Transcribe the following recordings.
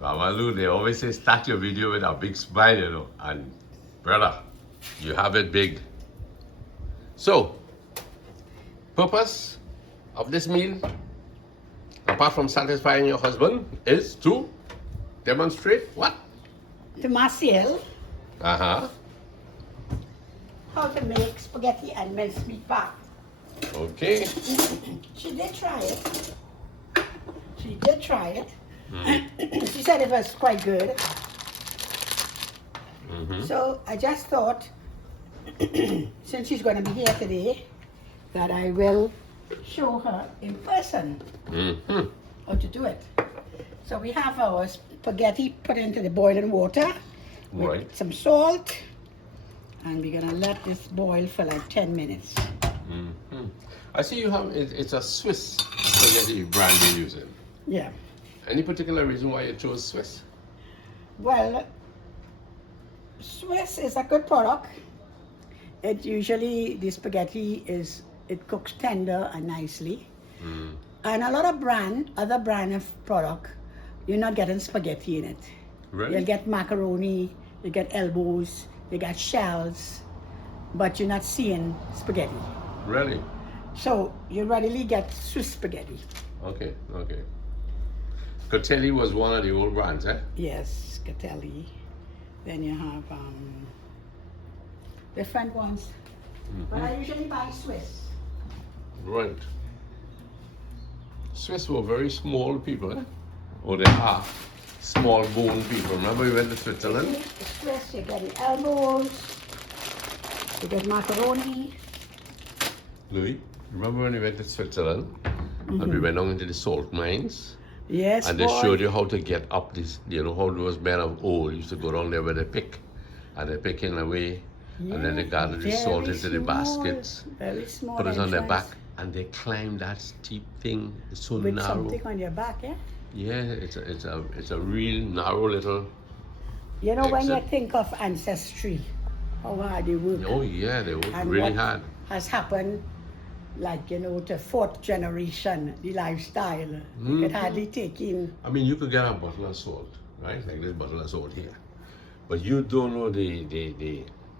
Mama Lou, they always say start your video with a big smile, you know. And brother, you have it big. So, purpose of this meal, apart from satisfying your husband, is to demonstrate what? To Marcel, Uh-huh. how to make spaghetti and minced meat pie. Okay. She did try it. She did try it. She said it was quite good. So I just thought, since she's going to be here today, that I will show her in person how to do it. So we have our spaghetti put into the boiling water with Right. some salt, and we're going to let this boil for like 10 minutes. I see you have, it's a Swiss spaghetti brand you're using. Yeah. Any particular reason why you chose Swiss? Well, Swiss is a good product. It usually, the spaghetti it cooks tender and nicely. And a lot of other brand of product, you're not getting spaghetti in it. Really? You'll get macaroni, you get elbows, you get shells, but you're not seeing spaghetti. Really? So you readily get Swiss spaghetti. Okay, okay. Cotelli was one of the old brands, eh? Yes, Catelli. Then you have different ones. But I usually buy Swiss. Right. Swiss were very small people, eh? Or they are small bone people. Remember we went to Switzerland? The Swiss, you get the elbows, you get macaroni. Louis, remember when we went to Switzerland and we went down into the salt mines? Yes, And they boy. showed you how to get up this, you know, how those men of old used to go down there with a pick. And they picking away. And then they gathered the salt into the baskets. Very small. Put it on their back. entrance And they climbed that steep thing. It's so with narrow. something on your back, yeah? Yeah, it's a real narrow little. You know, when you Exit. think of ancestry, how hard they work, Oh yeah, they worked and really what hard. has happened, like, you know, to fourth generation, the lifestyle. You could hardly take in. I mean, you could get a bottle of salt, right? Like this bottle of salt here. But you don't know the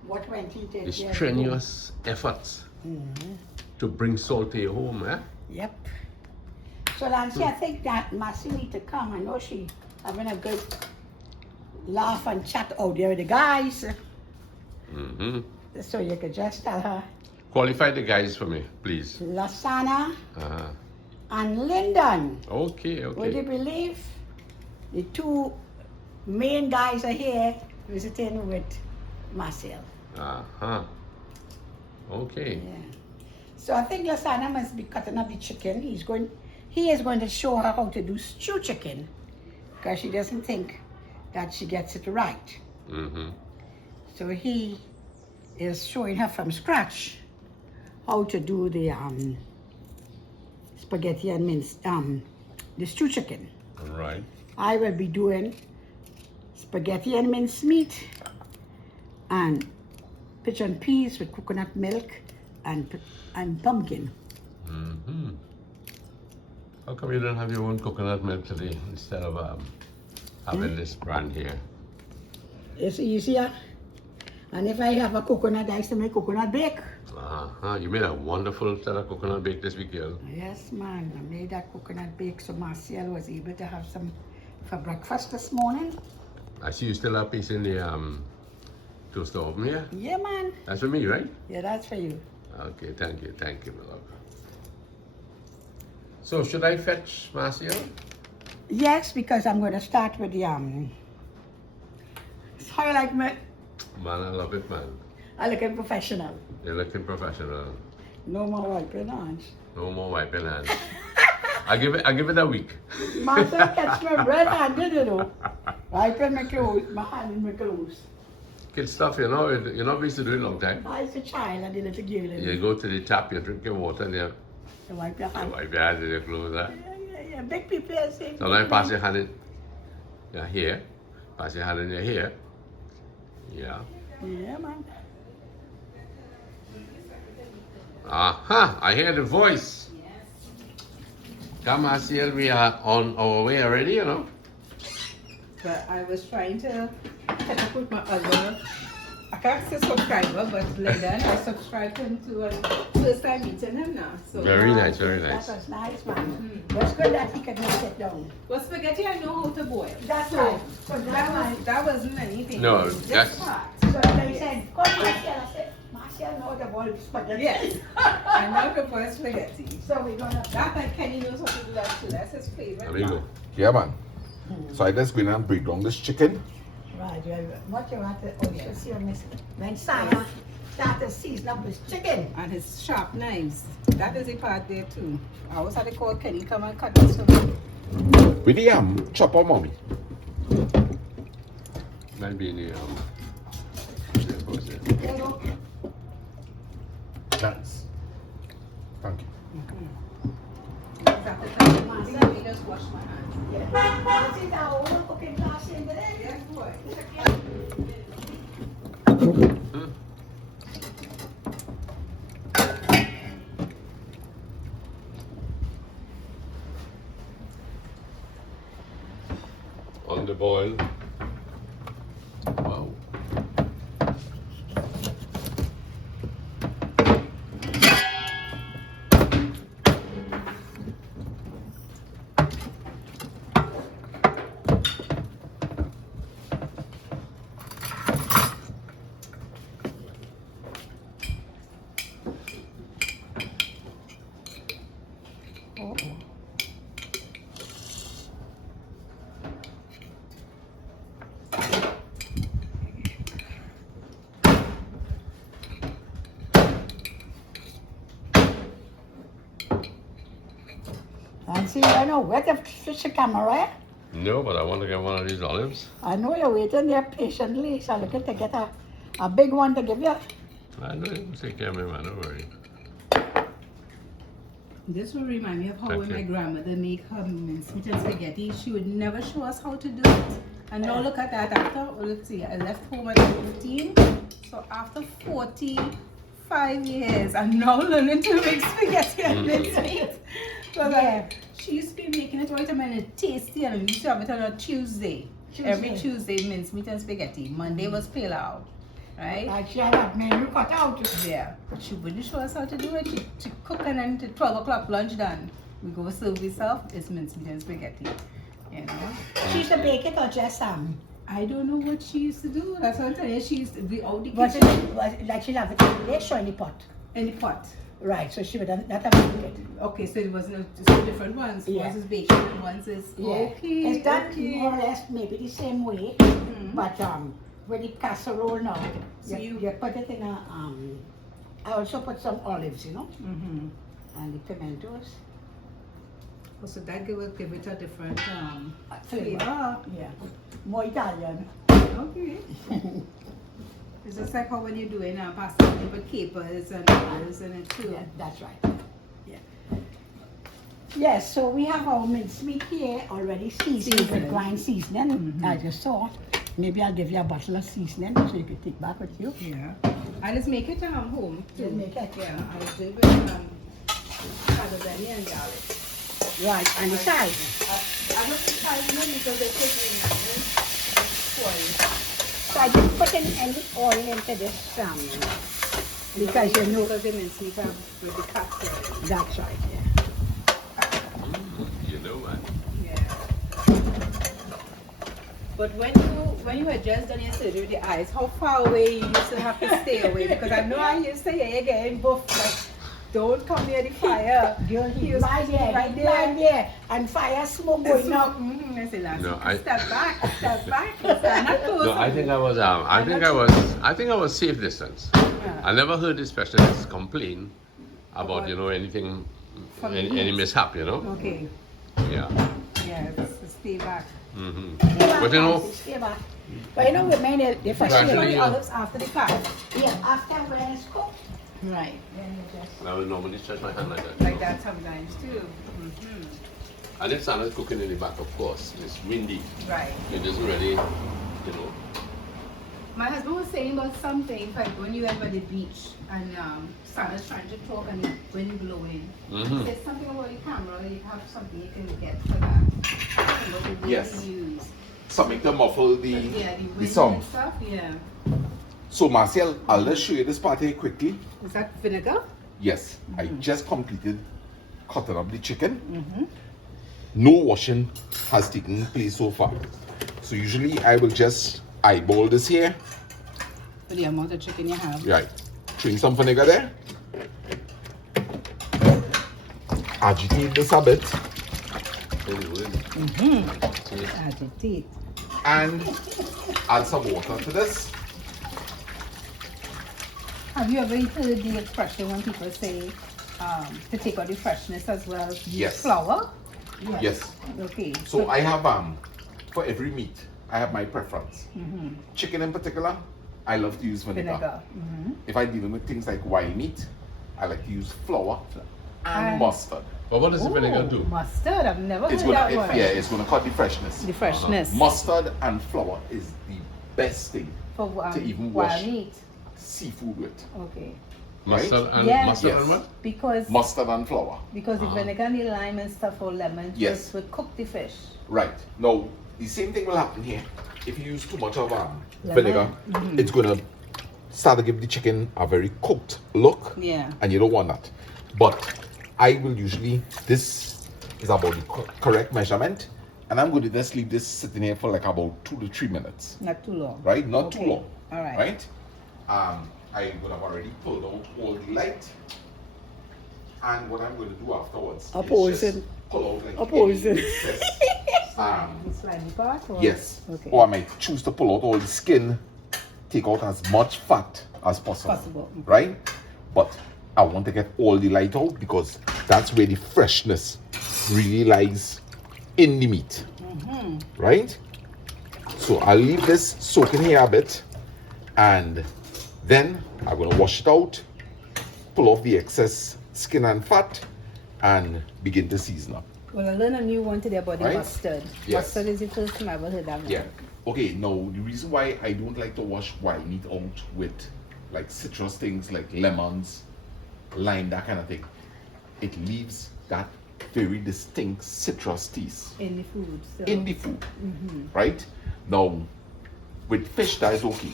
What went into it? strenuous efforts to bring salt to your home, eh? Yep. So Nancy, I think that Massey need to come. I know she having a good laugh and chat out there with the guys. So you could just tell her Qualify the guys for me, please. Lasana Uh-huh. and Lyndon. Okay, Would you okay. believe the two main guys are here visiting with Marcel? Uh-huh. Okay. Yeah. So I think Lasana must be cutting up the chicken. He is going to show her how to do stew chicken because she doesn't think that she gets it right. So he is showing her from scratch how to do the spaghetti and the stew chicken. All right. I will be doing spaghetti and minced meat and pigeon peas with coconut milk and pumpkin. How come you don't have your own coconut milk today instead of having this brand here? It's easier. And if I have a coconut, I used to make coconut bake. Uh-huh. You made a wonderful set of coconut bake this week, girl. Yes, man. I made that coconut bake so Marcel was able to have some for breakfast this morning. I see you still have a piece in the toaster oven here. Yeah, man. That's for me, right? Yeah, that's for you. Okay, thank you, my love. So, should I fetch Marcia? Yes, because I'm going to start with the how you like me? Man, I love it, man. I look professional. You're looking professional. No more wiping hands. No more wiping hands. I give it a week. Marcel catch me red-handed, you know. Wiping my clothes, my hand in my clothes. Kid stuff, you know. You know, we used to do it a long time. I was a child, I did it again. You go to the tap, you drink your water, and you Wipe your hand. wipe your hands in your clothes. Huh? Yeah. Big people are saying. Sometimes pass your hand in your hair. Pass your hand in your hair. Yeah. Yeah, man. Aha, I hear the voice. Come, Asiel, we are on our way already, you know. But I was trying to catch up with my other, I can't say subscriber, but Linda and I subscribed him to first time meeting him now. So Very nice, very nice. That was nice, man. It's good that he could make it down. well, spaghetti I know how to boil. That's So right. So that wasn't anything. No, It was this that's- part. So they said, call Marcel. I said, Marcel know the boil spaghetti. Yes. I know the boil spaghetti. So we're gonna. That like Kenny knows how to do that too. That's his favorite. Amigo. Yeah, man. So I just go in and break down this chicken. Right, yeah. What you want to, oh, you should see when Sarah started season up his chicken. And his sharp knives. That is a part there too. I always had to call Kenny come and cut this for me. With the chopper, mommy. Might be in the There you go. Nice. Thank you. Let me just wash my hands. Yeah. This is our own cooking class in there. Yes, boy. on the boil. Wow. And see, I know where the fish camera. No, but I want to get one of these olives. I know you're waiting there patiently, so looking to get a big one to give you. I know you take care of me, man. Don't worry. This will remind me of how Thank when you. my grandmother make her mincemeat and spaghetti, she would never show us how to do it. And now look at that after, well, let's see, I left home at 15. So after 45 years, I'm now learning to make spaghetti and mincemeat. So like, she used to be making it right, I mean, it's tasty, and we used to have it on a Tuesday. Every Tuesday, mincemeat and spaghetti. Monday was pilau, right? Like she had a menu cut out. Yeah, but she wouldn't show us how to do it. She cook and then to 12 o'clock lunch done. We go serve ourselves, it's mincemeat and spaghetti. You know? She used to bake it or just I don't know what she used to do. That's what I'm telling you. She used to be out the was kitchen it was it like she'll have it in the dish or in the pot? in the pot. Right, so she would have that have make it. Okay, so it wasn't just two different ones. Yeah. One's is bacon and one's is okay. It's done okay. more or less maybe the same way, but with the casserole now, So you you- put it in a I also put some olives, you know, Mm-hmm. and the pimentos. So that will give it a different Flavor. flavor. Yeah, more Italian. Okay. It's just like how when you're doing pasta, you put capers and olives in it too. Yeah, that's right. Yeah. Yes, so we have our mincemeat here already seasoned with Seasoned. wine seasoning, as you saw. Maybe I'll give you a bottle of seasoning so you can take back with you. Yeah. I just make it home too. You make it? Yeah, I do it with parmesan and garlic. Right, and the side. I don't season them because they take me spoil. So I didn't put in any oil into this because you know Because they mincemeat with the cuts. that's right. Yeah. You know what? Yeah. But when you had just done your surgery with the eyes, how far away you used to have to stay away? Because I know I used to hear you getting buff, like, don't come near the fire. You're He used to right be there, right right there, and fire smoke going up. I say, last No, I- step back, step back. Stand not close. No, I think I was. I think I was safe distance. Yeah. I never heard the specialists complain about About- anything, From the any heat. mishap. Okay. Yeah. Yeah, stay back. Hmm. Stay back, But you know, Francis, stay back. But you know, women, they for Actually, sure. So the yeah. olives after the fact. Yeah, after when it's cooked, Right. then you just. I will normally stretch my hand like that. Like that sometimes too. Mm-hmm. And if Santa's cooking in the back, of course, it's windy. Right. It isn't really, My husband was saying about something like when you went by the beach and Santa's trying to talk and the wind blowing. Mhm. He said something about the camera. You have something you can get for that. What the wind Yes. you use. something to muffle the, Yeah, the the wind sound. and stuff, yeah. So Marcel, I'll just show you this part here quickly. Is that vinegar? Yes, I just completed cutting up the chicken. No washing has taken place so far. So usually I will just eyeball this here. For the amount of chicken you have. Right. Throw in some vinegar there. Agitate this a bit. Agitate. And add some water to this. Have you ever heard the expression when people say to take out the freshness as well? Use Yes. flour? Yes. Okay. So I have for every meat, I have my preference. Chicken in particular, I love to use vinegar. If I'm dealing with things like wild meat, I like to use flour and mustard. But what does the vinegar do? Mustard. I've never It's heard gonna, that one. yeah, it's gonna cut the freshness. The freshness. Mustard and flour is the best thing For to even wild wash meat. seafood with. Okay. Mustard and Yes. mustard Yes. and what? Because Mustard and flour. the vinegar and the lime and stuff or lemon Yes. just will cook the fish. Right. Now, the same thing will happen here. If you use too much of Lemon. vinegar, it's gonna start to give the chicken a very cooked look. Yeah. And you don't want that. But I will usually, this is about the correct measurement, and I'm going to just leave this sitting here for like about 2 to 3 minutes. Not too long. Right? Not too Okay. long. All right. Right? I would have already pulled out all the light. And what I'm going to do afterwards is Opposing. just pull out like Opposing. any excess, The slimy part? Or? yes. Okay. Or I might choose to pull out all the skin, take out as much fat as possible. Possible. Right? But I want to get all the light out because that's where the freshness really lies in the meat. Right? So I'll leave this soaking here a bit, and then I'm going to wash it out, pull off the excess skin and fat, and begin to season up. Well, I learned a new one today about the Right? mustard. Yes. Mustard is the first time I ever heard that one. Yeah. Okay, now the reason why I don't like to wash wild meat out with like citrus things like lemons, lime, that kind of thing, it leaves that very distinct citrus taste In the food. So. in the food. Right? Now, with fish, that is okay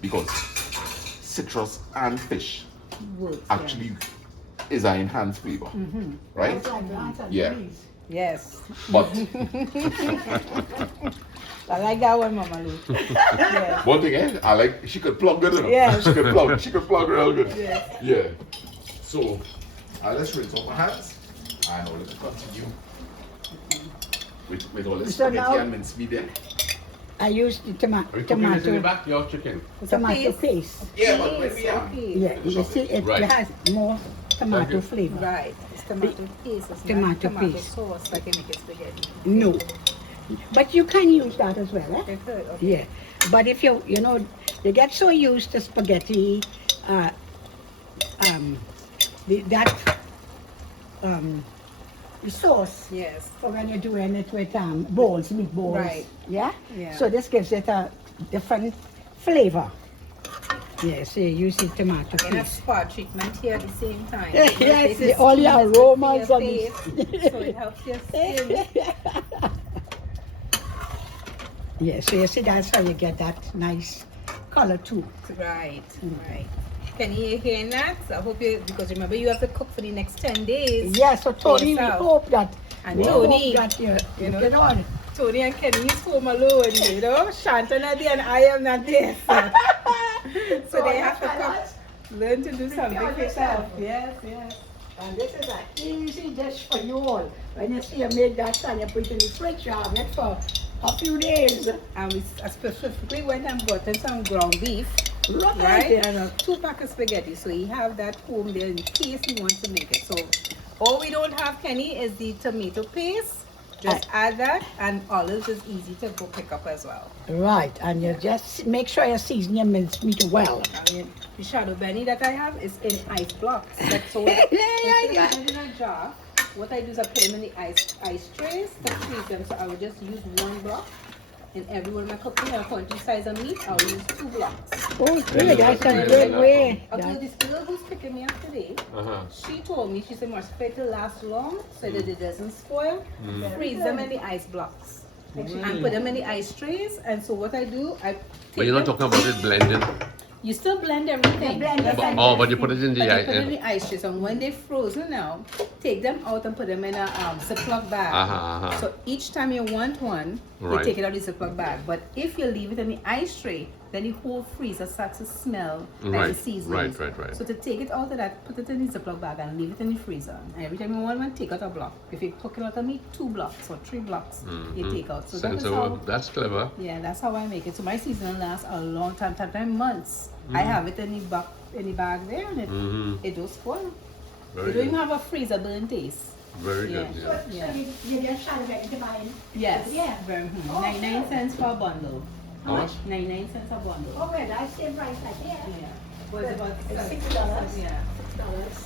because citrus and fish Works, actually is an enhanced flavor. Right? Yeah. Yes. But I like that one, Mama Lou. Yes. one thing, I like, she could plug good enough. Yes. She could plug real good. Yes. Yeah. So, let's rinse off my hands and now let's continue with all this So spaghetti now- and mincemeat there. I used the Are you cooking this in the tomato back, your chicken? tomato paste. Yeah, but when we Yes, are, okay. Yeah, you see it Right. has more tomato you. flavor. Right. It's tomato paste. It's Tomato not tomato paste. sauce like you make a spaghetti. No. But you can use that as well, eh? I've heard. Okay. Yeah. But if you know, they get so used to spaghetti, the sauce Yes. for when you're doing it with balls, meat balls. Right. Yeah? Yeah. So this gives it a different flavor. Yeah, so you use the tomato And a paste. spa treatment here at the same time. Yeah, Because yes, this is all the sweet aromas for and your the- face, so it helps your skin. Yeah, so you see that's how you get that nice color too. Right, right. Kenny, you hearing that? So I hope you, because remember you have to cook for the next 10 days. Yeah, so Tony, we yourself. hope that And we Tony, hope that you know, get on. Tony and Kenny is home alone, you know. Shanta not there and I am not there. So they have to cook. Learn to do something for yourself. Yes, yes. And this is an easy dish for you all. When you see you make that and you put it in the fridge, you have it for a few days. And we specifically went and bought in some ground beef, Right. right? And a 2-pack of spaghetti. So you have that home there in case you want to make it. So all we don't have, Kenny, is the tomato paste. Just add that, and olives is easy to go pick up as well. Right, and you just make sure you season your mincemeat well. I mean, the shadow benny that I have is in ice blocks. That's so Yeah. instead of putting in a jar, what I do is I put them in the ice trays to freeze them. So I will just use 1 block. In every one of my cooking, according to the size of meat, I'll use 2 blocks. Oh, good, that's a great way. Although this girl who's picking me up today, Uh-huh. she told me, she said, must fit to last long so that it doesn't spoil. Freeze them in the ice blocks. and put them in the ice trays. And so what I do, I take But you're not them- talking about it blending. You still blend everything. blend That's it. like Oh, but this. you put it in the But you ice. put it in the ice trays, and when they're frozen now, take them out and put them in a Ziploc bag. So each time you want one, you Right. take it out of the Ziploc bag. But if you leave it in the ice tray, then the whole freezer starts to smell like Right, the seasonings. right. So to take it out of that, put it in the Ziploc bag and leave it in the freezer. And every time you want one, take out a block. If you're cooking out of meat, 2 blocks or 3 blocks, you take out. So that is Sensible. how, That's clever. yeah, that's how I make it. So my seasoning lasts a long time, sometimes months. I have it in the bag there, and it don't spoil. Very It don't even good. have a freezer burn taste. Very Yeah. good. So, Yeah. so you just try to buy it. Yes. Yeah. Very, 99 cents for a bundle. How much? 99 cents a bundle. Oh, well, that's the same price like here. Yeah. But it's about It's $6. Yeah.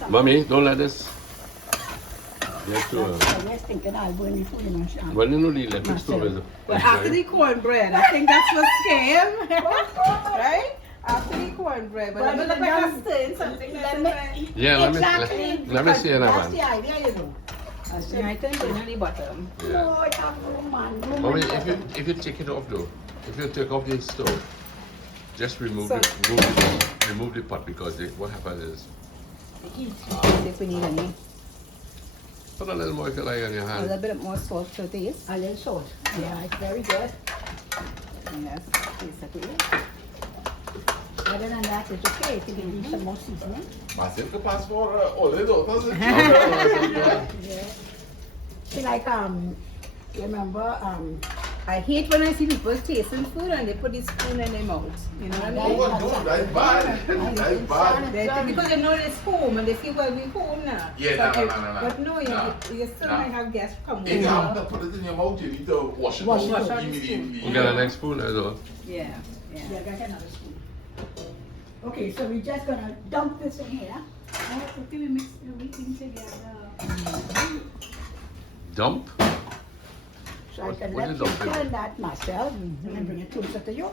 $6. Mommy, don't let this get too early. I was thinking I'll go in the food in Sean. When you know the electric stove is But after the cornbread, I think that's what scam. Right? After the cornbread. But But I'm gonna then look like that's- I'm stirring something that's Let me- right. Yeah, let me Exactly. let me see another That's one. the idea, you know. I think it's on the bottom. Yeah. No, it's a woman. Mommy, if you take it off though, if you take off the stove, just remove So- remove the pot because what happens is If we need any. put a little more if you like on your A hand. little bit more salt to taste. A little salt. Yeah, it's very good. Yes, basically. Other than that, it's okay. If you need some more seasoning. Mas ele que passa por olhando, tá Yeah. See, like, remember, I hate when I see people tasting food and they put the spoon in their mouth. You know what I mean? Oh, dude, that's bad. That's bad. They think because they know it's home and they feel well we home now. Yeah, So no. But no, you still No. might have guests come If you have over. to put it in your mouth, you need to wash it Wash it out out. immediately. We got a next spoon as well. Yeah, yeah, yeah. get another spoon. Okay, so we're just gonna dump this in here. Oh, okay, we mix everything together. Dump. So I What- can what let is you dumping? turn that myself and bring it closer to you.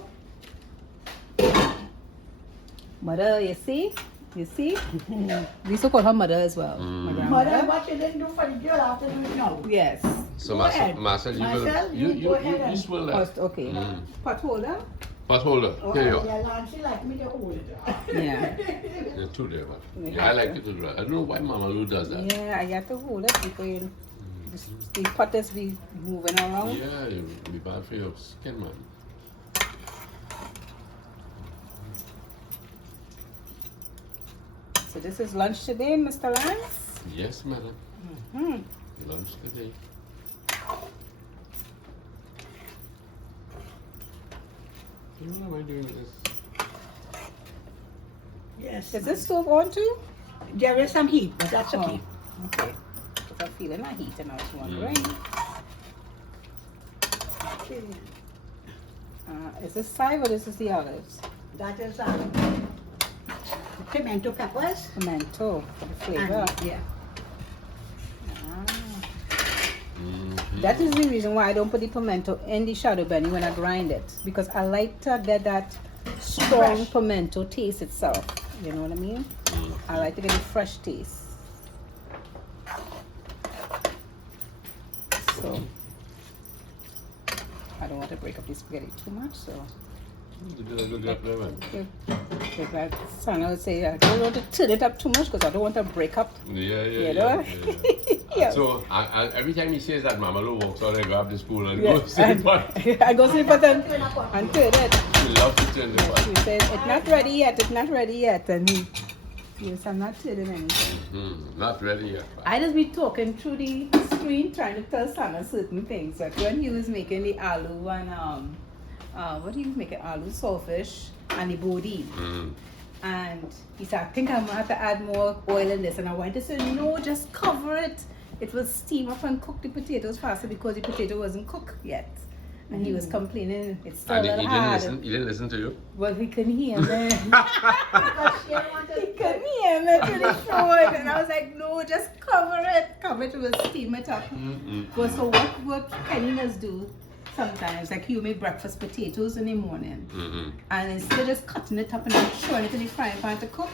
Mother, you see? You see? We used to call her mother as well. My Mother, grandmother. what you didn't do for the girl after you know. Yes. So Go ahead. Marcel, you will Marcel, you go ahead and- swirl that. First, okay. Mm. Pot holder? Pot holder. Oh, Here you are. yeah, Lancy like me to hold it. Yeah. There's two there, man. We Yeah, I have like to. it to do that. I don't know why Mama Lou does that. Yeah, I got to hold it because the pot is be moving around. Yeah, it would be bad for your skin, man. So this is lunch today, Mr. Lance? Yes, madam. Hmm. Lunch today. What am I doing with this? Yes. Is this stove on too? There is some heat, but that's okay. Oh, okay. Because I'm feeling that heat and I was wondering. Okay. Is this chive or this is the olives? That is pimento peppers. Pimento for the flavor. And, yeah. Ah. Mhm. That is the reason why I don't put the pimento in the shadow benny when I grind it. Because I like to get that strong Fresh. pimento taste itself. You know what I mean? I like to get a fresh taste. So I don't want to break up the spaghetti too much, so You did a good job there, man. if like Sana would say, I don't want to turn it up too much because I don't want to break up. Yeah, You know? Yeah. So every time he says that, Mama Lou walks out and grab the spoon and Yeah, goes to the pot. I go see but then and turn it. She loves to turn the pot. He says, it's not ready yet, it's not ready yet. And yes, I'm not turning anything. Not ready yet. I just be talking through the screen trying to tell Sana certain things. Like when he was making the aloo and what do you make it? Aloo saltfish and the bodine. Mm. And he said, I think I'm gonna have to add more oil in this. And I went to say, no, just cover it. It will steam up and cook the potatoes faster because the potato wasn't cooked yet. And he was complaining, it's still And a he little didn't hard. listen. He didn't listen to you. Well, he couldn't hear me. Because she don't want He to couldn't hear me to the phone. And I was like, no, just cover it. Cover it, will steam it up. Well, so what Kenny does do sometimes, like he'll make breakfast potatoes in the morning. And instead of just cutting it up and then throwing it in the frying pan to cook,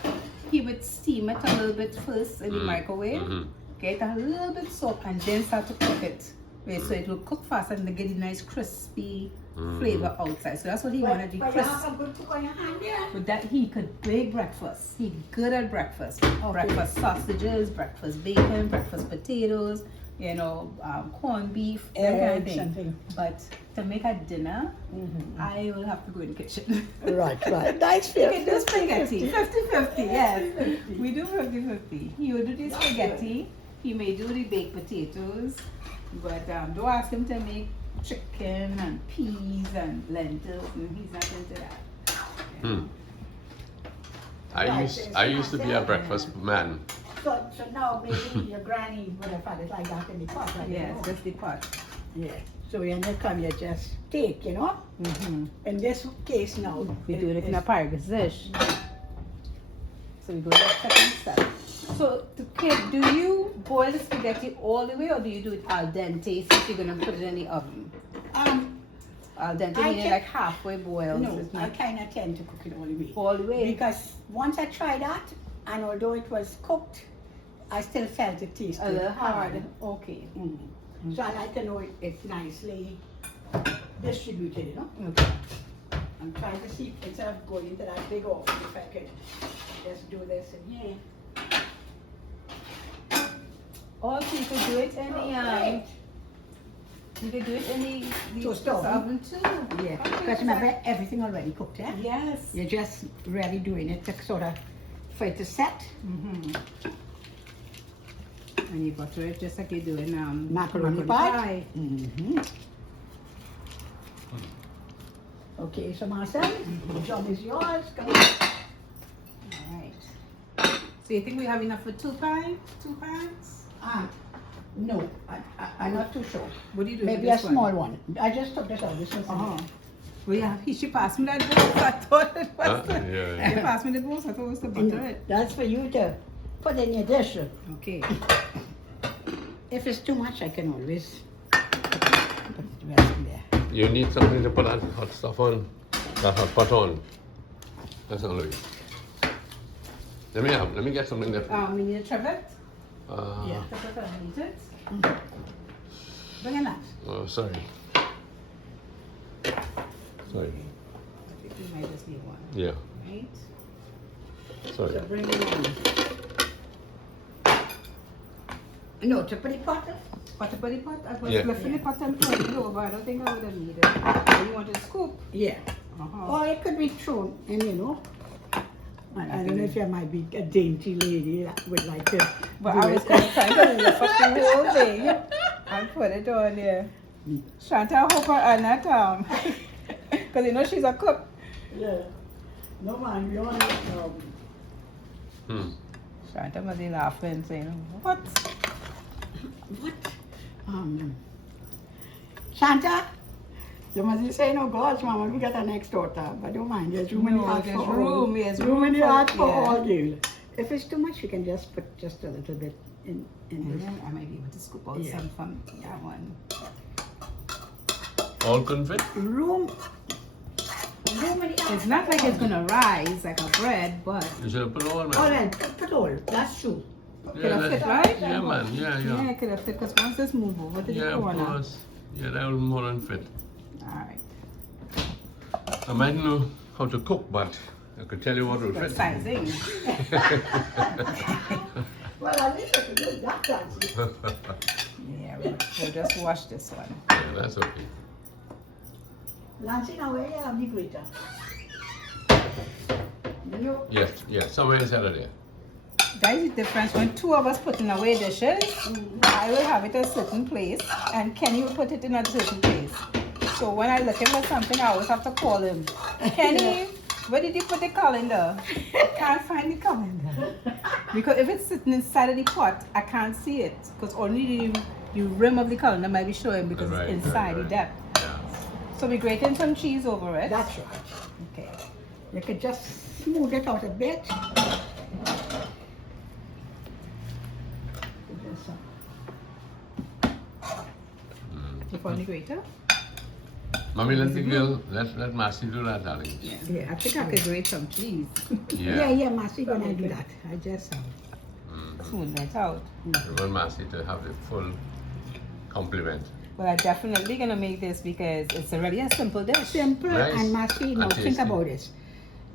he would steam it a little bit first in the microwave, get a little bit soft, and then start to cook it Right, so it will cook fast and get a nice crispy flavor outside. So that's what he wanted, the But you crisp. have a good cook on your hand there. But that he could bake breakfast. He good at breakfast. Breakfast sausages, breakfast bacon, breakfast potatoes, corned beef, that kind of Eggs thing. and things. But to make a dinner, I will have to go in the kitchen. Right. Nice We can do spaghetti. 50-50, yes. We do 50-50. He will do the spaghetti. He may do the baked potatoes. But don't ask him to make chicken and peas and lentils. And he's not into that. I used to be a breakfast man. So now maybe your granny would have had it like that in the pot, like Yes, that's the pot. Yeah. So when you come, you just take, In this case now, We do it in a asparagus dish. So we go to the second step. So, Kate, do you boil the spaghetti all the way or do you do it al dente since you're going to put it in the oven? Al dente I meaning can- like halfway boiled. No, It's I not kind of tend to cook it all the way. all the way. Because once I tried that, and although it was cooked, I still felt it tasted A little hard. Okay. So I like to know it's nicely distributed, Okay. I'm trying to see, instead of going into that big oven, if I could just do this in here. Also, you could do it in the you could do it in the Toast toast oven. oven too. Yeah, Okay, because remember, everything already cooked, yeah? Yes. You're just really doing it to sort of, for it to set. And you butter it just like you're doing Macaroni pie. Okay, so Marcel, the job is yours. Come on. Alright. So you think we have enough for 2 pans? 2 pans? No, I'm not too sure. What do you do Maybe with a this small one? one. I just took this out. This one's Uh-huh. Well, yeah, she passed me that bowl. I thought it was. Yeah. She passed me the bowl, so I thought it was to butter it. That's for you to put in your dish. Okay. If it's too much, I can always put the rest in there. You need something to put that hot stuff on, that hot pot on. That's not really. Let me get something different. We need a trivet. Yeah. Trivet, I need it. Bring it up. Oh, sorry. Sorry. I think we might just need one. Yeah. Right? Sorry. So bring it on. No, to put it pot. Butter buddy pot? I was Yeah. lifting the pot and pouring it over. I don't think I would have needed it. You want to scoop? Yeah. Or it could be thrown in, I don't know if you might be a dainty lady that would like to. But do I was it. going to try to lift up the whole thing and put it on there. Shanta, I hope I'm not, because she's a cook. Yeah. No man, we only Shanta must be laughing, saying, what? what? Shanta, you must be saying, oh gosh, Mama, we got a next daughter, but don't mind, there's room in the No, heart there's for all. room, yes, room in the room heart for- for yeah. all, girl. If it's too much, you can just put just a little bit in And this. then I might be able to scoop out Yeah. some from that one. All couldn't fit? Room in the heart. It's not like it's going to rise like a bread, but You should have put all, All man. right, put all, that's true. could have fit, right? Yeah, man. Yeah, Yeah, yeah. it could have fit, because once this move over to the Yeah, of corner. course. Yeah, that will more than fit. Alright. I might know how to cook, but I could tell you what will Good fit. sizing. Well, at least I can do that fancy. Yeah, we'll just wash this one. Yeah, that's okay. Nancy, now where you have the grater? You, Yes, somewhere inside of there. That is the difference. When 2 of us putting away dishes, I will have it a certain place and Kenny will put it in a certain place. So when I looking for something, I always have to call him. Kenny, where did you put the colander? I can't find the colander. Because if it's sitting inside of the pot, I can't see it. Because only the rim of the colander might be showing because Right, it's inside right. the depth. Yeah. So we grating some cheese over it. that's right. Okay. You could just smooth it out a bit. You found the grater? Mommy, let the girl, let Marcy do that, darling. Yeah, I think I could grate some cheese. yeah, Marcy gonna do that. I just Smooth it out. We want Marcy to have the full compliment. But I'm definitely gonna make this because it's already a simple dish. Simple Nice. and mashy. Now And think tasty. about it.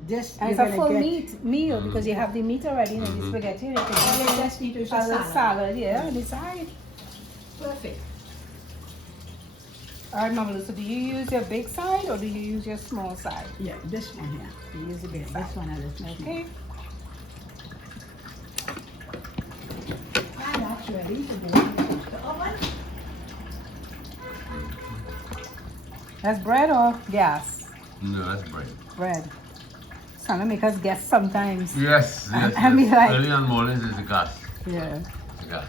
This And it's you're a gonna full get- meal because you have the meat already in the spaghetti. And you All can you just need is a have a salad. salad, yeah, on the side. Perfect. All right, Mama Lou, so do you use your big side or do you use your small side? Yeah, this one here. You use the Yeah, big side. this one a little small. Okay. And that's ready to go into the oven. That's bread or gas? No, that's bread. Bread. Trying to make us guess sometimes. Yes, yes. I mean, yes. like- Early on mornings is the gas. Yeah. The gas.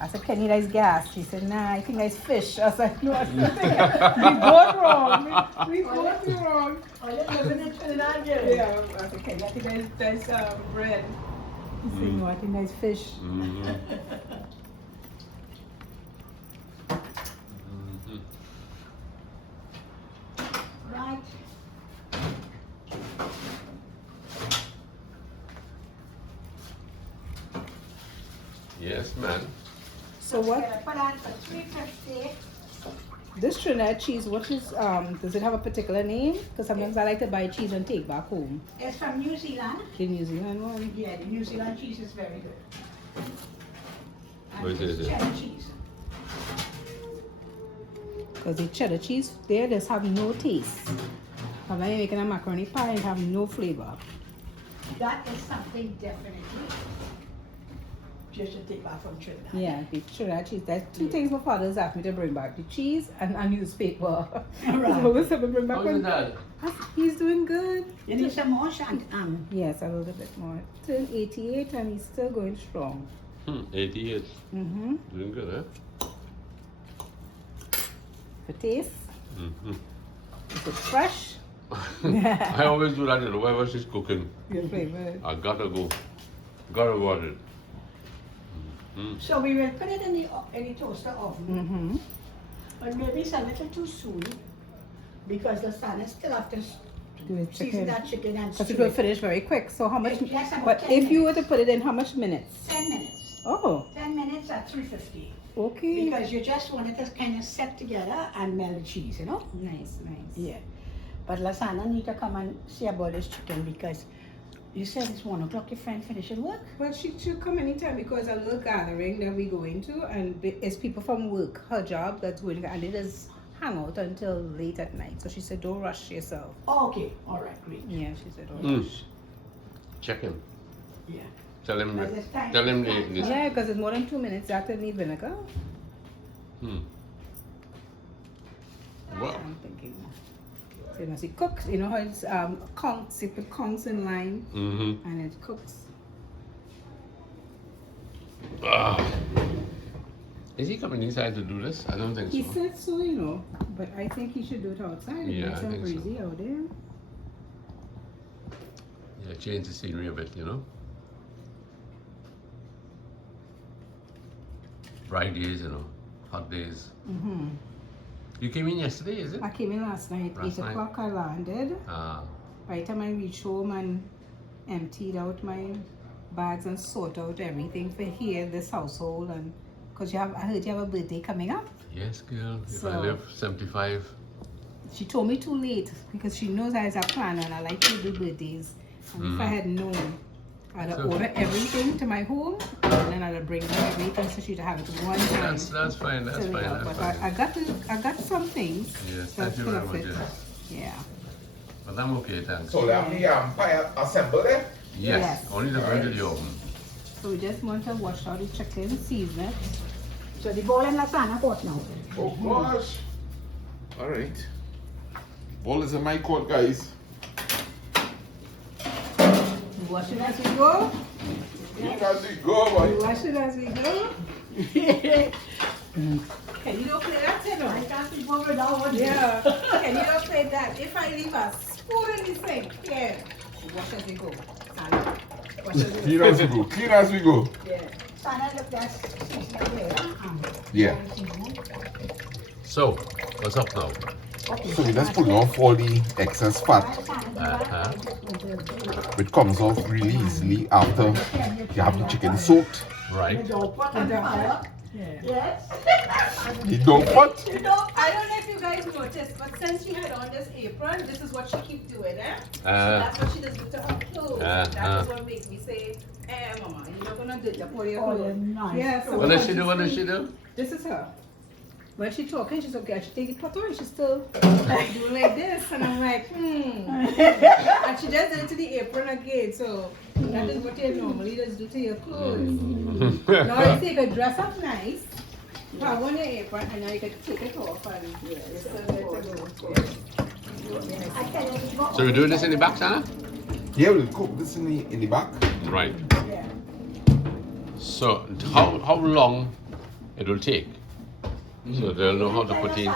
I said, Kenny, that's gas. He said, nah, I think that's fish. I was like, no, I think we both wrong. We both wrong. Oh, you're living in Trinidad, girl. Yeah, I said, Kenny, I think that's bread. He said, no, I think that's fish. Mm-hmm. Right. Yes, man. So what? Gonna put on for 350. This Trinidad cheese, what is, does it have a particular name? Because sometimes I like to buy cheese and take back home. It's from New Zealand. The New Zealand one. Yeah, the New Zealand cheese is very good. And What is it's it? cheddar cheese. Because the cheddar cheese there just have no taste. I'm like making a macaroni pie and have no flavor. That is something definitely just to take back from Trinidad. Yeah, the Trinidad cheese. There's two things my father's asked me to bring back: the cheese and a newspaper. Right. So what's up bring back? How's your dad? He's doing good. You need some more shant. Yes, a little bit more. Turned 88 and he's still going strong. 88. Mm-hmm. Doing good, For taste, huh? is it fresh? I always do that, you know, whenever she's cooking. Your flavor. I gotta go. Gotta go at it. So we will put it in the toaster oven, Mm-hmm. but maybe it's a little too soon because the sun is still have to Do it season chicken. that chicken and Because stew it will it. finish very quick. So how much? Yes, about But 10 if you were to minutes. put it in, how much minutes? 10 minutes. Oh, 10 minutes at 350. okay. Because you just want it to kind of set together and melt the cheese, you know? Nice, nice. Yeah. But Lasana need to come and see about this chicken because you said it's 1 o'clock your friend finishes work. Well, she should come anytime because a little gathering that we go into, and it's people from work, her job that's going, and they just hang out until late at night. So she said, don't rush yourself. Oh, okay, all right, great. Yeah, she said, don't Mm. rush. Check him. Yeah. Tell him. But it's time- Tell him time. this. Yeah, because it's more than 2 minutes. You have to need vinegar. Hmm. Wow. I'm thinking. So you must see cooks. You know how it's conchs. You put conchs in line, Mm-hmm. and it cooks. Ah. Is he coming inside to do this? I don't think He so. said so, you know, but I think he should do it outside. Yeah, It's I nice and think so. breezy out there. Yeah, change the scenery a bit, you know. Bright days, you know, hot days. Mm-hmm. You came in yesterday, is it? I came in last night, Last 8 night. o'clock I landed. Ah, By the time I reached home and emptied out my bags and sort out everything for here, this household, and because I heard you have a birthday coming up. yes, girl. If I So- live 75. She told me too late because she knows I was a planner and I like to do birthdays. And if I had known, I'd have So- ordered everything to my home and then I'd have bring her everything so she'd have it one time. That's fine. That's So, fine. yeah, That's but fine. I got some things. Yes, that thank you could very have much. fit. Yes. Yeah. But I'm okay, thanks. So let me pie assemble there. Yes, Yes. only the burn to the oven. So we just want to wash out the chicken, season it. So the bowl and Lasana hot now. Oh gosh. All right. Ball is in my court, guys. We wash it as we go. Clean as we go, We boy. wash it as we go. Can you don't play that, you I know? can't be bothered now. what Yeah. Can you don't play that? If I leave a spoon in the sink, here. We wash as we go. Salad. Wash as we Clean go. as we go. Clean as we go. Yeah. Sana look that's seasoning there. Yeah. So, what's up now? Okay. So we just pull off all the excess fat, Uh-huh. which comes off really easily after you have the chicken soaked. Right. Don't put on the fire. Yeah. Yes. You don't put. You know, I don't know if you guys noticed, but since she had on this apron, this is what she keep doing, eh? So Uh, that's what she does with her clothes. That is what makes me say, mama, you're not gonna do that for your Oh, clothes. nice. Yeah, so what does she do? What does she do? This is her. When she talking, she's okay. She take the pot on, she's still doing like this, and I'm like, And she just did it to the apron again. So that is what you normally just do to your clothes. Now you take a dress up nice, have on your apron, and now you can take it off and it's still there to go. I tell you, it's So you're doing this in the back, Sana? Yeah, we'll cook this in the back. Right. Yeah. So how long it will take? So they'll know how to put in.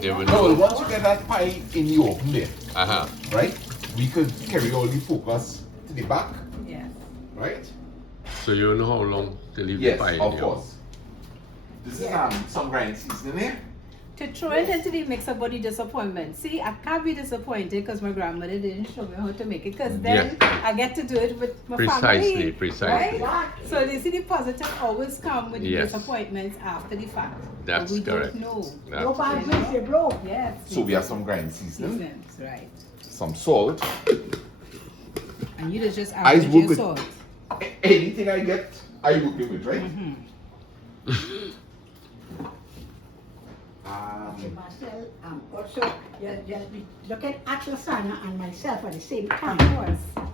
They will No, know. once you get that pie in the oven there, right? We could carry all the focus to the back, Yeah. right? So you know how long to leave Yes, the pie in of the course. This is some grind seasoning here. To throw it into the mix about the disappointment. See, I can't be disappointed because my grandmother didn't show me how to make it. Because then I get to do it with my family. Precisely. Right? So you see, the positive always come with the Yes. disappointments after the fact. That's but we correct. don't know. Your bad brings you blow. Yes. So we have some grind seasoning, seasons, right? some salt. And you just I add work your with- salt. Anything I get, I work with it, right? Marcel, also, you'll be looking at Lasana and myself at the same Of time. course.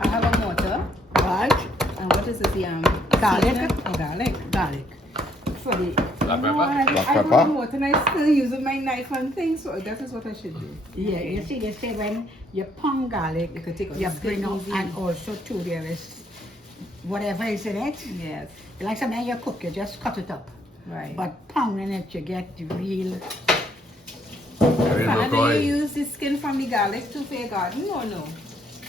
I have a mortar. Right? And what is this? Garlic. Seasoning? Oh, garlic. Garlic. For the, Black No, pepper? Black I pepper? got mortar and I still using my knife and things, so that is what I should do. yeah, you see, they say when you pound garlic, You could take out you the skin bring out, easy. and also too, there is whatever is in it. Yes. Like something you cook, you just cut it up. Right. But pounding it, you get the real. Sana, do you use the skin from the garlic too for your garden or no?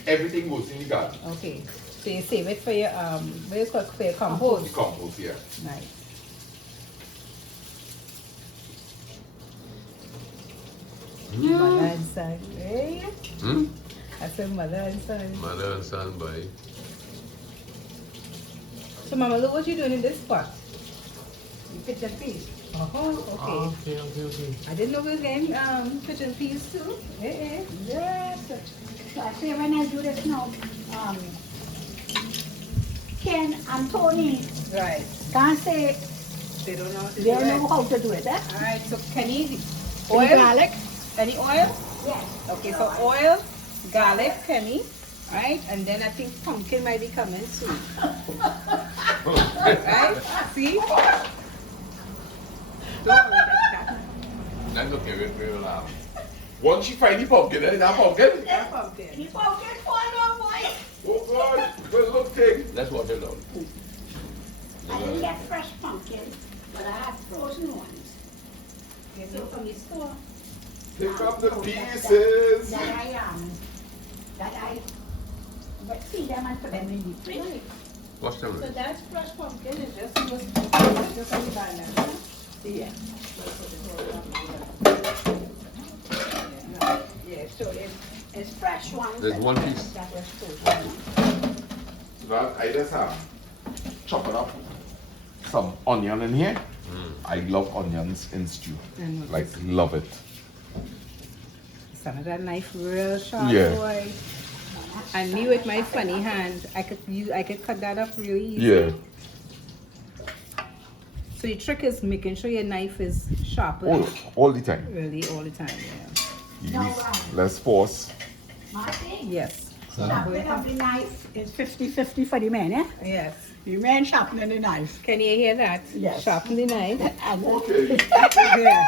Everything goes in the garden. Okay. So you save it for your what is it called, for your compost? Compost, yeah. Nice. Mother and son. Hey? Hmm? I said mother and son. Mother and son by. So Mama, look what you're doing in this pot. You pigeon peas. Oh, okay. Okay. I didn't know we were getting pigeon peas too. Hey. Yes. So I say when I do this now, Ken and Tony Right. can't say They don't know how to they do don't it. know how to do it. Eh? Alright, so Kenny, Oil? oil? Garlic? Any oil? Yes. Okay, so oil, garlic, penny, right? And then I think pumpkin might be coming soon. Right? See? Don't worry, that's that. That's okay, we'll laugh. Once you find the pumpkin, then that pumpkin. That's pumpkin. You forget one boy. Oh God, good look thing. Let's wash it down. I didn't get fresh pumpkin, but I had frozen ones. Get it from the store. Pick up the pieces. That I but see them and put them in the fridge. Wash them. So that's fresh pumpkin. It's just on the banana. Yeah. Yeah, so it's fresh ones. There's and one piece. That was frozen. Well, I just chop it up. Some onion in here. I love onions in stew. And what Like, is- love it. Some of that knife real sharp, Yeah. boy. And me with my funny hand, I could cut that up really easy. Yeah. So the trick is making sure your knife is sharper. All the time. Really all the time, yeah. You use less force. Marty, Yes. sharpening of the knife is 50-50 for the men, eh? Yes. The men sharpening the knife. Can you hear that? Yes. Sharpen the knife. And Okay. Yeah.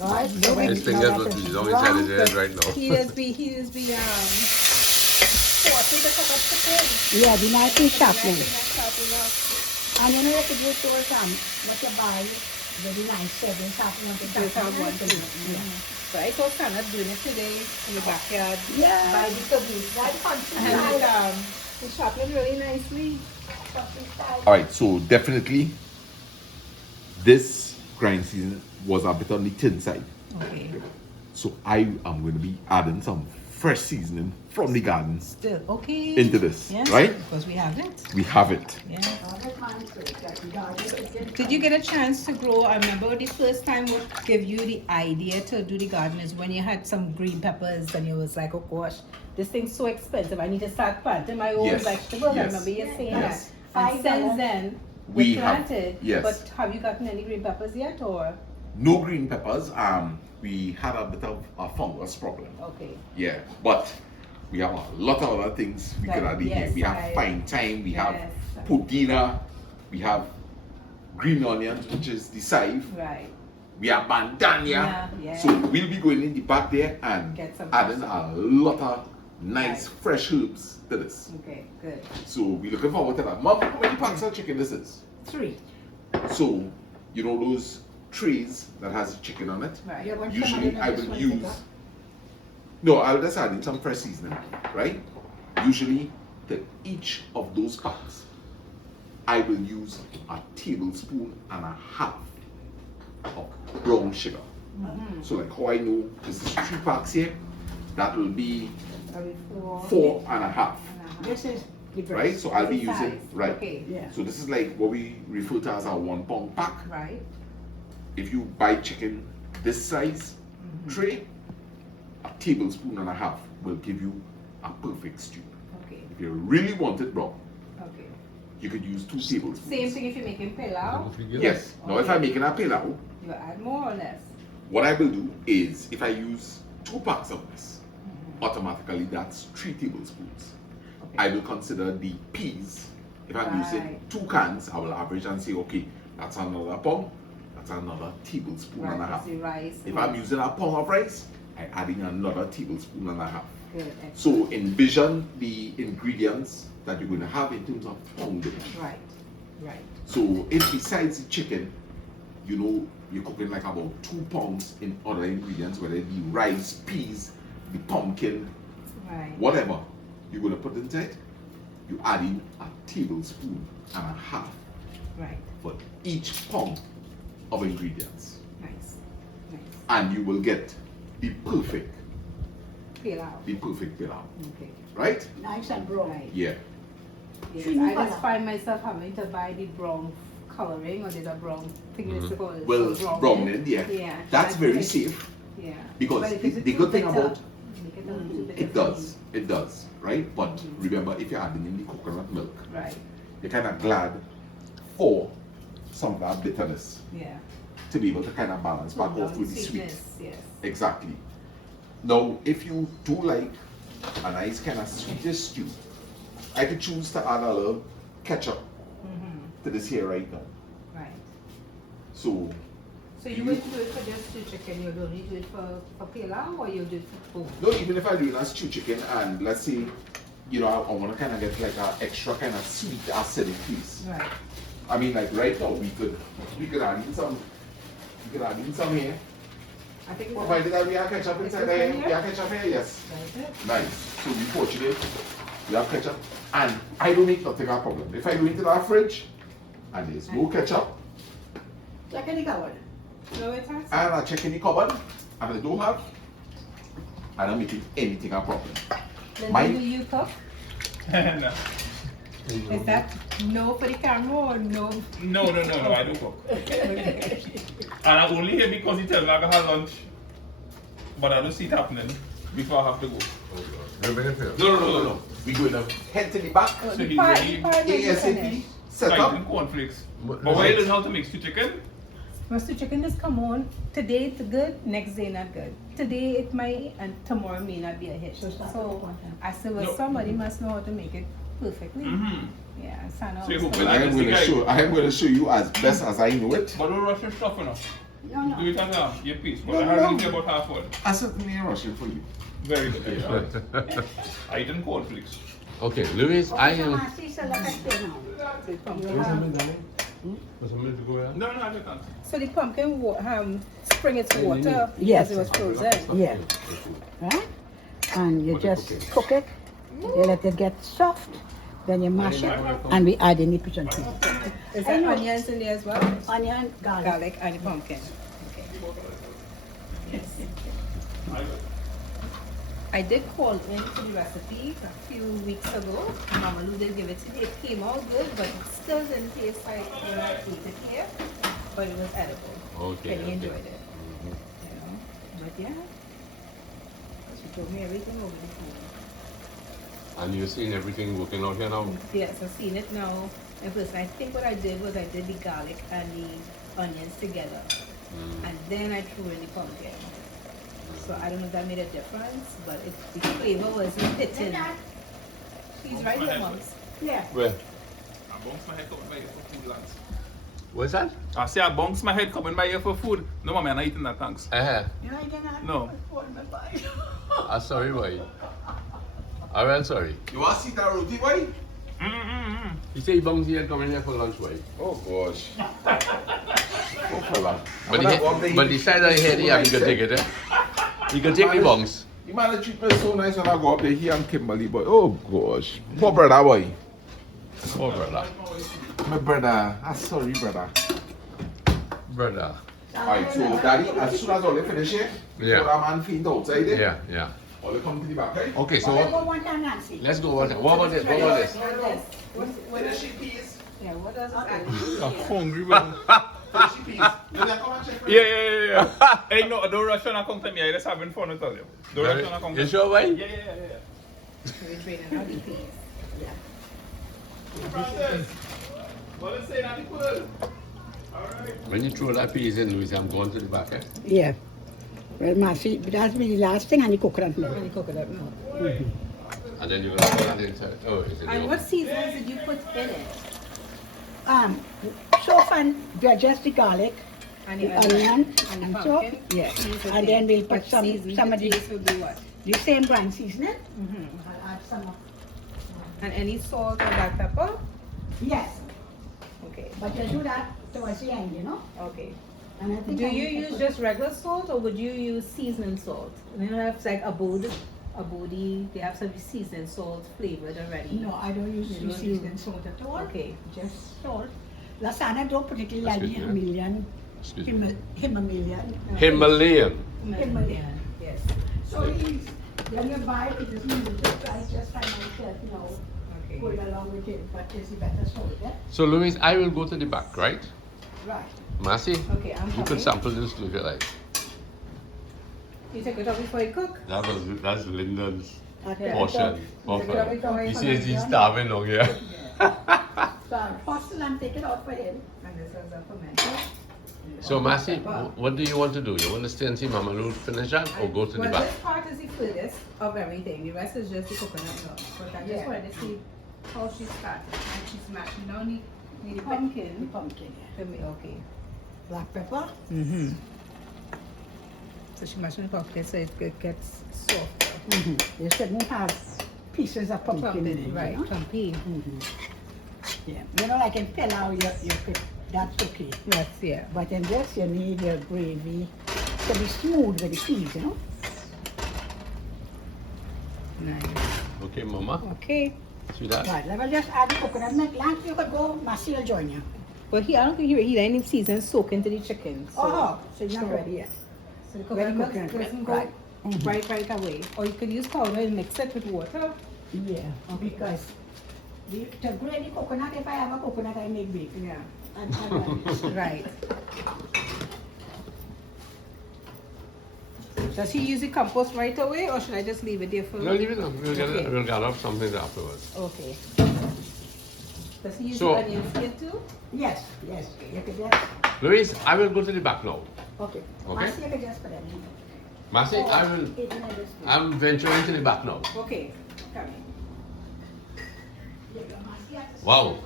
right, His fingers will be long inside his head right now. He does be forcing the cut off the pin. yeah, the knife is sharpening. Sharpening up. And you know you could do it towards what you buy, the knife said, and sharpening up the Just have one knife. too. So I thought Sana doing it today in the backyard. Yeah. By the caboose. Right, And he sharpened really nicely. All right, so definitely this grind season was a bit on the thin side. Okay. So I am going to be adding some fresh seasoning from the garden Still okay. into this, Yes, right? Because we have it. We have it. Yeah. Did you get a chance to grow? I remember the first time what gave you the idea to do the garden is when you had some green peppers and you was like, oh gosh, this thing's so expensive. I need to start planting my own Yes, vegetables. I yes, remember you saying yes. that. And since then, We you have- planted. yes. But have you gotten any green peppers yet or? No green peppers. We had a bit of a fungus problem. Okay. Yeah, but we have a lot of other things we could Right, add in here. yes, We have right. fine thyme, we have Yes. pudina, we have green onions, which is the side. Right. We have bandania. Yeah. So we'll be going in the back there and Get some adding fresh a lot of nice Right. fresh herbs to this. Okay, good. So we're looking forward to that. Mom, how many packs of chicken this is? 3. So, you know those trays that has chicken on it? Right. You're going to come Usually in I and will just use, want to no, I'll just add in some fresh seasoning, right? Usually to each of those packs, I will use a tablespoon and a half of brown sugar. So like how I know this is 3 packs here, that will be Maybe 4. 4 and a half, This is the breast. right? So I'll be Size. using, right? Okay. Yeah. So this is like what we refer to as a 1 pound pack. Right. If you buy chicken this size tray, a tablespoon and a half will give you a perfect stew. Okay. If you really want it brown, Okay. you could use 2 tablespoons. Same thing if you're making pilau, Yes. Now if I'm making a pilau, you add more or less. what I will do is if I use 2 packs of this, automatically that's 3 tablespoons. I will consider the peas. If I'm using Right. 2 cans, I will average and say, okay, that's another pound, that's another tablespoon and a Right, half. that's the rice. If I'm using a pound of rice, I add in another tablespoon and a half. Good. So envision the ingredients that you're going to have in terms of pounding. Right. Right. So if besides the chicken, you know, you're cooking like about 2 pounds in other ingredients, whether it be rice, peas, the pumpkin, Right. whatever you're going to put into it, you add in a tablespoon and a half Right. for each pound of ingredients. Nice. Nice. And you will get the perfect Pilau. pilau, Okay. right? Nice and brown. Right. Yeah. Yes. Creamy I just colour. find myself having to buy the brown coloring or there's a brown thing it's called. Well, browning, yeah. Yeah. That's I very think- safe Yeah. because But if the it's good too thing bitter, about make it a little bit it does, right? But remember, if you're adding in the coconut milk, Right. you're kind of glad for some of that bitterness Yeah. to be able to kind of balance back off with the sweet. Sweetness, yes. Exactly. Now, if you do like a nice kind of sweetish stew, I could choose to add a little ketchup to this here right now. Right. So, So you will do it for just the chicken, you'll only do it for pilau or you'll do it for food? no, even if I do a stew chicken and let's say, you know, I want to kind of get like an extra kind of sweet acidic piece. Right. I mean, like right now, we could add in some, here. I think it's Provided that we have ketchup inside this there. one here? We have ketchup here, yes. right it. Nice. So we fortunate. We have ketchup. And I don't make nothing a problem. If I go into that fridge and there's no ketchup, Check any cupboard. No, it has. and I check in the cupboard and I don't have, I don't make anything a problem. Then my- do you cook? No. Is that no for the camera or no? No, I do cook. And I'm only here because he tells me I can have lunch. But I don't see it happening before I have to go. No. We go in the head to the back, Oh, So the he's pie, ready. the pie will be ASAP, finished. set Like up. in cornflakes. But why you learn how to make stew chicken? Must the chicken just come on? Today it's good, next day not good. Today it might, and tomorrow may not be a hit. So I said, well, No. somebody must know how to make it perfectly. Mm-hmm. Yeah, Sana. So you hope Well, I am going to show you as best as I know it. But don't rush your stuff enough. No, Do no. it at your pace. But No, I no. have about half one. I certainly am rushing for you. Very good. I eat in cornflakes. Okay, Luis, I am. No, I can't. So the pumpkin spring its water Yes. because it was frozen. Yeah. Right? And you just cook it. You let it get soft. Then you mash it. And we add in the pigeon peas. Is I there know. onions in there as well? Onion, garlic. Garlic and the pumpkin. Okay. I did call in for the recipe a few weeks ago. Mama Lou did give it to me. It came out good, but it still didn't taste like when I ate it here. But it was edible. Okay, Really okay. enjoyed it. You know? But yeah. She told me everything over the phone. And you're seeing everything working out here now? Yes, I've seen it now. And first, I think what I did was I did the garlic and the onions together. And then I threw in the pumpkin. So I don't know if that made a difference, but the flavor wasn't hitting. She's right here, Mums. Yeah. Where? I bounce my head coming by here for food, lads. What's that? I say I bounce my head coming by here for food. No, mommy, I'm not eating that, thanks. You know, I didn't No. I'm sorry, boy. I'm well sorry. You want to see that roti, boy? You say you bounce here and come in here for lunch, boy. Oh gosh. Oh fella. But the side of the head here, you can take it, eh? You can take the bounce. You man treat me so nice when I go up there here and Kimberly, boy. Oh gosh. Poor brother, boy. Oh, brother. My brother. I'm sorry, brother. Brother. Alright, so daddy, as soon as all they finish here, Yeah. so that man feed outside there. Yeah, yeah. All they come to the back, right? Okay, so Let's what, go one time, Nancy. let's go. What about this? What about this? Finish it, please. Yeah, what does I'm hungry, man. Finish it, please. Then I come and check for Yeah. Hey, no, don't rush when I come to me. I just having fun with you. Don't rush when I come to You me. sure, boy? Yeah. We're training how to eat. Francis, what is saying at the pool? Alright. When you throw that piece in, Louis, I'm going to the back, eh? Yeah. Well, Marcy, that's the last thing, and the coconut milk. When you cook it up now. And then you're going to put that inside. Oh, is it And your- what seasonings did you put in it? So fun, just the garlic, And the onion, and and the so, pumpkin? yeah. Season And then it. we'll What put some season of the, taste will be what? the same brand seasoning. Mm-hmm. I'll add some of, And any salt or black pepper? yes, Okay. but you do that towards the end, you know? Okay. And I think Do I you need to use put- just regular salt or would you use seasoning salt? You know, have like abodi, they have some seasoning salt flavored already. No, I don't use You don't seasoning salt at all. Okay. Just salt. Lasagna don't particularly like the Excuse me, Himalayan. Excuse me. Himalayan. Himalayan. Himalayan. Yes. So it's, when you buy it, it doesn't use it. I just find myself, you know, Okay. going along with it, but it's better salt, yeah? So, Louis, I will go to the back, right? Right. Marcy, Okay, I'm you coming. can sample this too if you like. You take it out before you cook? That's Lyndon's Okay. portion. Okay. He says he's starving over here. So I'll hustle and take it out for him. And this is a fermenter. So, Marcy, what do you want to do? You want to stay and see Mama Lou finish that or go to the Well, back? this part is the furthest of everything. The rest is just the coconut milk. But I just Yeah. wanted to see how she started. And she's mashing down the The pumpkin. pumpkin, yeah. For me, okay. Black pepper. Mm-hmm. So she mashing the pumpkin so it gets soft. You shouldn't have pieces of pumpkin in it, right? you know? Pumpkin. Yeah. You know, like in pilau, you could, that's okay. Yes, yeah. But in this, you need your gravy to be smooth with the peas, you know? Nice. Okay, Mama. Okay. See that? Right, let me just add the coconut milk. Lance, you could go, Marcy will join you. But I don't think he any season soak into the chicken. So, Oh, so you're not so- ready yet. so the Ready coconut milk coconut milk, doesn't go right. right away. Or you could use powder and mix it with water. Yeah, because to grate the coconut, if I have a coconut, I make bacon. Yeah. And Right. Does he use the compost right away or should I just leave it there for No, leave it up. We'll Okay. we'll gather up something afterwards. Okay. Does he use So- the onion skin too? yes, yes, you could just, Louise, I will go to the back now. okay. Okay. Marcy, you could just put it in. Marcy, I will. I'm venturing to the back now. Okay. Come. Wow.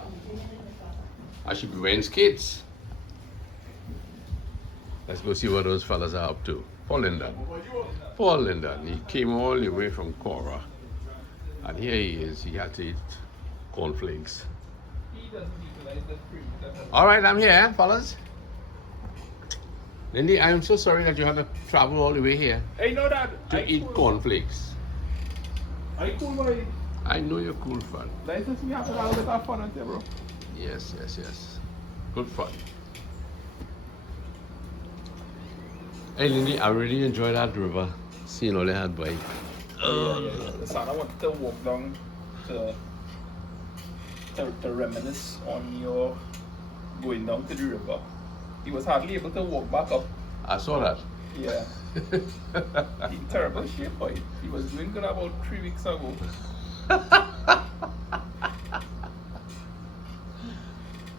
I should be wearing skates. Let's go see what those fellas are up to. Poor Lyndon. Poor Lyndon. He came all the way from Cora. And here he is. He had to eat cornflakes. He doesn't utilize the fruit. All right, I'm here, fellas. Lindy, I'm so sorry that you had to travel all the way here Hey, no, Dad. to eat cornflakes. Are you cool, boy? I know you're cool fun. License me have to have a bit of fun out there, bro. Yes, yes, yes. Good fun. Hey, Lindy, I really enjoyed that river. Seeing all they had by. The son, I wanted to walk down to reminisce on your going down to the river. He was hardly able to walk back up. I saw that. Yeah. In terrible shape, boy. He was doing good about 3 weeks ago.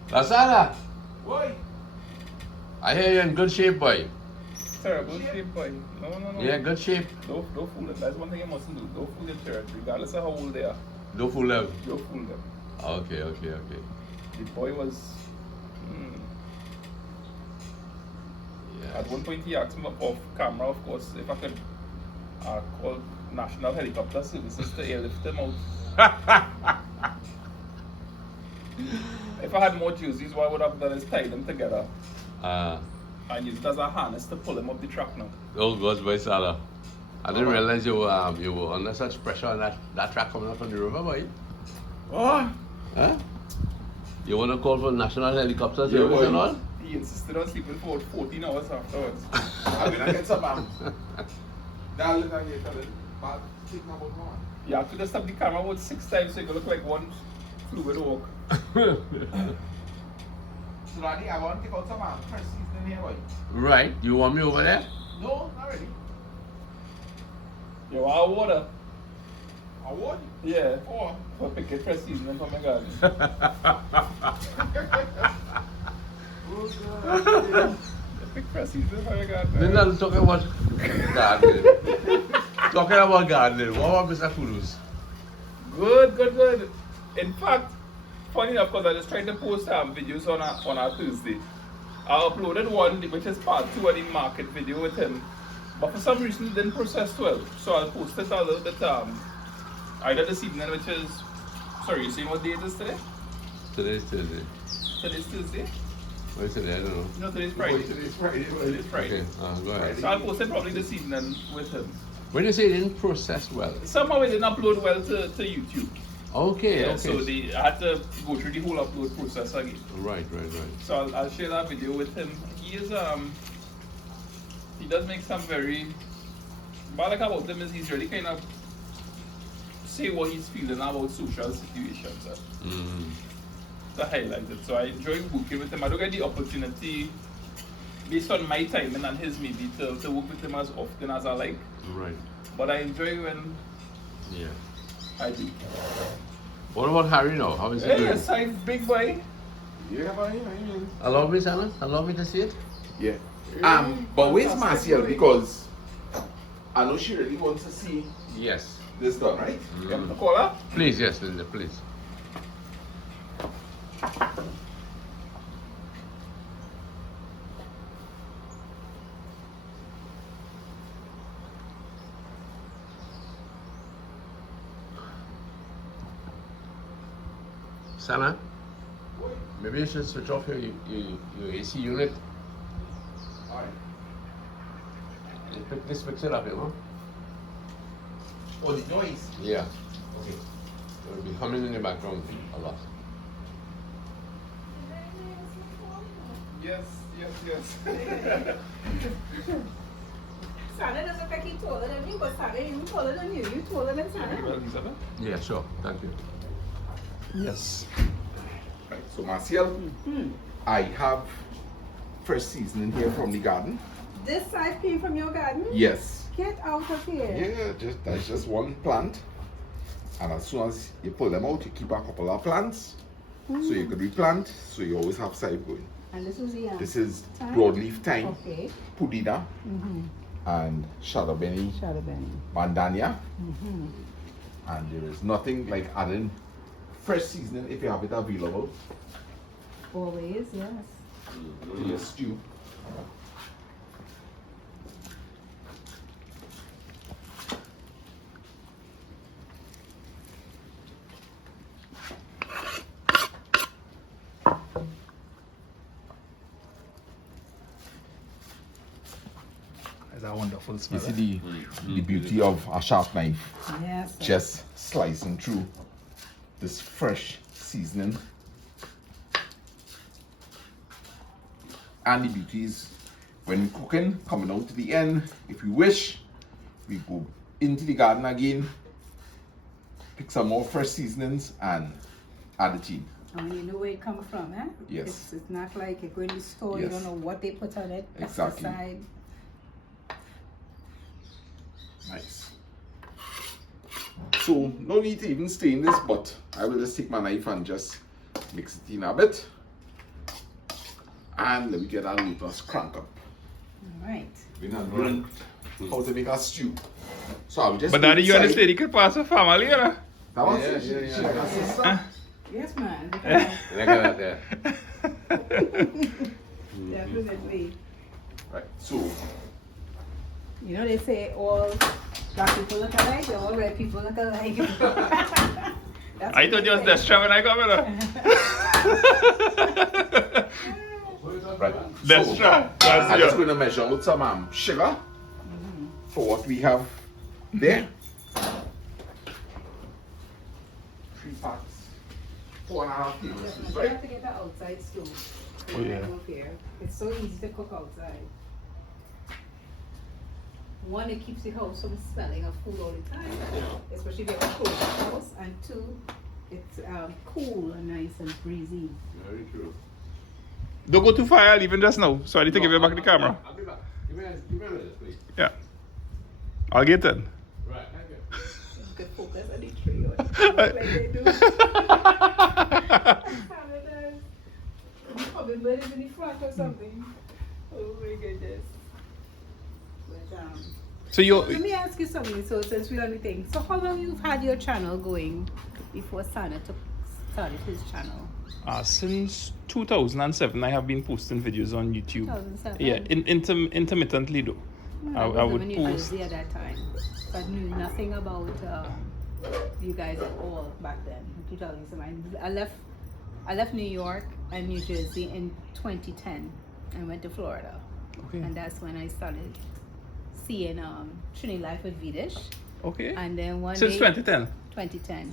Lasana, Boy, I hear you're in good shape, boy. terrible shape, boy. No. Yeah, good shape. Don't fool them. That's one thing you mustn't do. Don't fool your church, regardless of how old they are. Don't fool them. Don't fool them. Okay. The boy was. At Yes. one point, he asked me off camera, of course, if I could call National Helicopter Services to airlift him out. If I had more jerseys, what I would have done is tie them together and use it as a harness to pull him up the track now. Oh gosh, boy, Sarah. I didn't realize you were under such pressure on that track coming up from the river, boy. Oh! Huh? You want to call for national helicopter Yeah, service boy. and all? He insisted on sleeping for 14 hours afterwards. I'm gonna get some now look at you, but think about one. You have to just have the camera about 6 times so you can look like one fluid walk. So Randy, I want to take out some first season here, boy. Right. You want me over there? No, not really. You want water? I would. Yeah. Oh. For picket for seasoning for my garden. Pick for seasoning for your garden. We're not talking about gardening. Talking about gardening. What about Mr. Kudus? Good. In fact, funny enough, because I just tried to post videos on our Tuesday. I uploaded one which is part 2 of the market video with him, but for some reason it didn't process well. So I'll post it a little bit either this evening, which is, sorry, you saying what day it is today? Today's Thursday. Today's Tuesday? What is today? I don't know. No, today's Friday. Today's Friday. Today's Friday. Okay, go ahead. So I'll post it probably this evening with him. When you say it didn't process well. Somehow it didn't upload well to YouTube. Okay, Yeah, okay. so I had to go through the whole upload process again. Right. So I'll share that video with him. He is he does make some very, what I like about him is he's really kind of say what he's feeling about social situations to highlight it. So I enjoy working with him. I don't get the opportunity based on my timing and his maybe to work with him as often as I like. Right. But I enjoy when Yeah. I do. What about Harry now? How is he Hey, doing? aside big boy. Yeah, boy. Allow me, Sana? Allow me to see it? Yeah. But where's Marcial? Because I know she really wants to see Yes. this done, right? You want me to call her? Please, yes, Linda, please. Sana, maybe you should switch off your AC unit. Alright. This fix it up, you know? Oh, the noise. Yeah. Okay. It'll be humming in the background a lot. Yes. Sana doesn't think he taller than me, but Sana even taller than you. You taller than Sana. Elizabeth? Yeah, sure. Thank you. Yes. Right, so Marcial, I have fresh seasoning here from the garden. This side came from your garden? Yes. Get out of here. Yeah, that's just one plant. And as soon as you pull them out, you keep a couple of plants. So you could replant, so you always have side going. And this is the This is thyme? broadleaf thyme, Okay. pudina, and shadabeni, Shadabeni. bandania. And there is nothing like adding fresh seasoning if you have it available Always, yes. to your stew. It's a wonderful smell. You see the beauty of a sharp knife Yes. just slicing through this fresh seasoning. And the beauty is when cooking, coming out to the end, if you wish, we go into the garden again, pick some more fresh seasonings and add it in. And you know where it comes from, eh? Yes. It's not like you go in the store, you Yes. don't know what they put on it. Exactly. Pesticide. Nice. So no need to even stain this, but I will just take my knife and just mix it in a bit. And let me get our lettuce crank up. Alright. We now learn how to make a stew. So I will just But daddy, you decide- understand, you could pass a family, you know? That was Yeah, she yeah, like yeah. a sister? Yes, man. Look at that there. Definitely. Right. So You know, they say all black people look alike, all red people look alike. That's I what thought they you was say. Destra when I come, you know? right. Destra. So, I'm That's just you. going to measure out some sugar for what we have there. 3 parts. 4.5 tablespoons, You right? have to get an outside stove. Oh, yeah. Up here. It's so easy to cook outside. One, it keeps the house from smelling of food all the time, especially if you have a cold house. And two, it's cool and nice and breezy. Very true. Don't go too far, I'll leave it just now. So I need to give you back the camera. I'll be back. Give me a minute, please. Yeah. I'll get it. Right, thank you. You can focus on the tree like they do. Probably birds in the front or something. Oh my goodness. But, So you, let me ask you something. So since we're on the thing, so how long you've had your channel going before Sana started his channel? since 2007, I have been posting videos on YouTube. 2007. Yeah, intermittently though. I would even post. at that time. So I knew nothing about you guys at all back then. In 2007, I left New York and New Jersey in 2010 and went to Florida. Okay. And that's when I started seeing Trinity Life with Vidish. Okay. And then one Since day, 2010. 2010.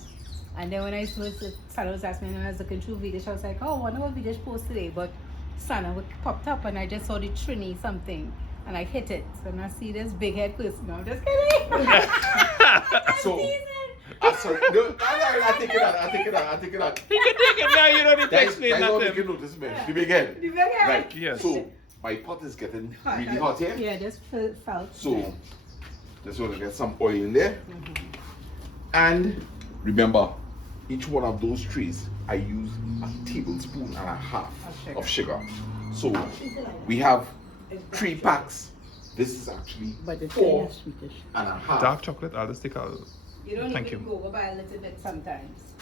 And then when Sana was asking me, and I was looking through Vidish, I was like, oh, I wonder what Vidish post today. But Sana popped up and I just saw the Trini something. And I hit it. So now I see this big head person. No, I'm just kidding. So, sorry. No, I take it out. You can take it now, you don't need to Guys, explain all nothing. making notice, man. The big head. The big head. Right. Yes. So, my pot is getting really hot here. Yeah, just felt. So, just want to get some oil in there. And remember, each one of those trays, I use a tablespoon and a half of sugar. So, we have 3 packs. This is actually But it's 4 very sweetish. and a half. Dark chocolate, I'll just take a. You don't Thank even you. go over by a little bit sometimes.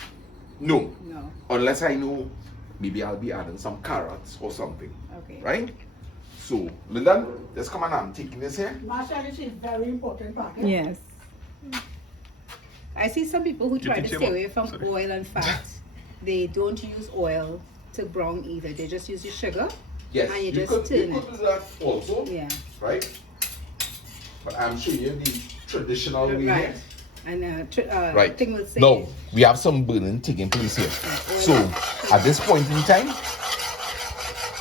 No, No. unless I know maybe I'll be adding some carrots or something. Okay. Right? So, Linda, just come on, I'm taking this here. Masha, this is very important packet. Yes. I see some people who try to teach stay him away up. from Sorry. oil and fat. They don't use oil to brown either. They just use the sugar. Yes, And you just could, turn you it. could do that also, Yeah. right? But I'm showing you the traditional way Right. here. And Right. thing will say. No, we have some burning taking place here. So, at this point in time,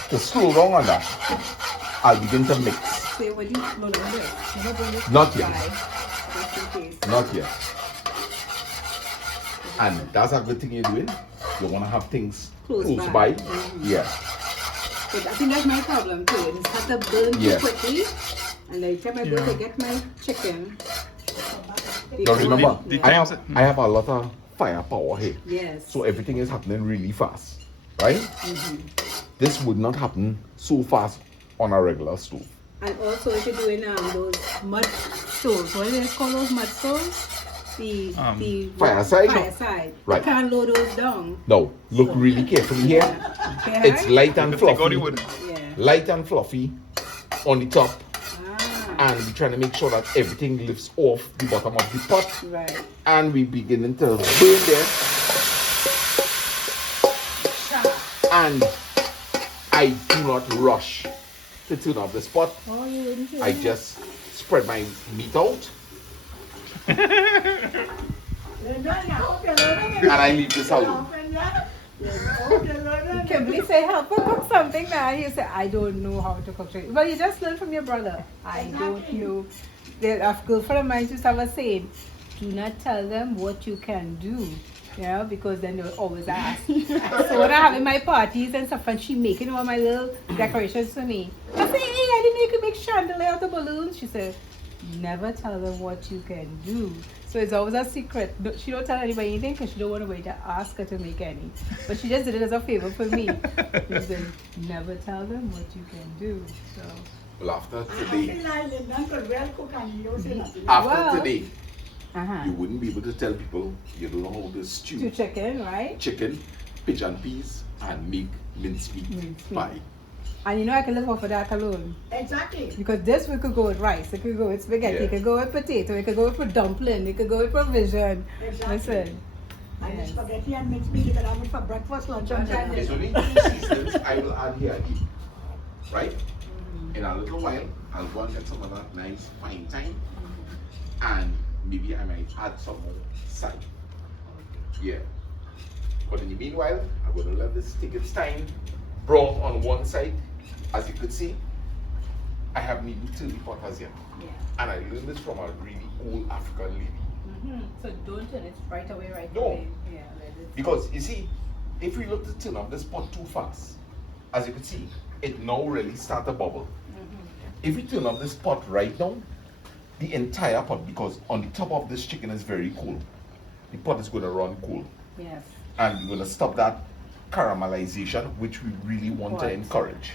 to slow down on that, I'll begin to mix. Say what you no, no, no. Never bring it Not yet. by, just in case. Not yet. And that's a good thing you're doing. You want to have things Close close by. by. Yeah. But I think that's my problem too. It has to burn too Yeah. quickly. And every time I go to get my chicken. Now remember, The- I have a lot of firepower here. Yes. So everything is happening really fast. Right? This would not happen so fast on a regular stove. And also if you're doing those mud stoves, what do they call those mud stoves? The Fireside? Fireside. Right. You can't load those down. Now, look really carefully here. Okay, It's right? light and Take all the fluffy. wood. Yeah. Light and fluffy on the top. Ah, And we're trying to make sure that everything lifts off the bottom of the pot. right. And we're beginning to burn there. And I do not rush to turn off the spot. Oh, you wouldn't do I that. just spread my meat out and I leave this alone. Kimberly say, help her cook something now. You say, I don't know how to cook chicken. Well, you just learn from your brother. I don't know. A girlfriend of mine used to have a saying, do not tell them what you can do. You know, because then they'll always ask. So when I'm having my parties and stuff, and she making all my little decorations for me, I say, hey, I didn't make a big chandelier out of balloons. She said, never tell them what you can do. So it's always a secret. She don't tell anybody anything because she don't want anybody to ask her to make any. But she just did it as a favor for me. She said, never tell them what you can do. So. Well, after today, you wouldn't be able to tell people you don't know how to stew chicken, right? Chicken, pigeon peas, and make mincemeat pie. And you know I can live off of that alone. Exactly. Because this we could go with rice, it could go with spaghetti, it could go with potato, it could go with dumpling, it could go with provision. Exactly. Listen. And the spaghetti and mincemeat you can have it for breakfast, lunch, and dinner. It's only 2 seasons I will add here again. Right? In a little while, I'll go and get some of that nice fine thyme. And maybe I might add some more side. Yeah. But in the meanwhile, I'm going to let this take its time. Brown on one side. As you could see, I have needed 30 potters here. Yeah. And I learned this from a really old African lady. So don't turn it right away, No. away. Yeah, let it. Because you see, if we look to turn off this pot too fast, as you can see, it now really start to bubble. If we turn off this pot right now, the entire pot, because on the top of this chicken is very cool, the pot is going to run cool. Yes. And we're going to stop that caramelization, which we really want to encourage.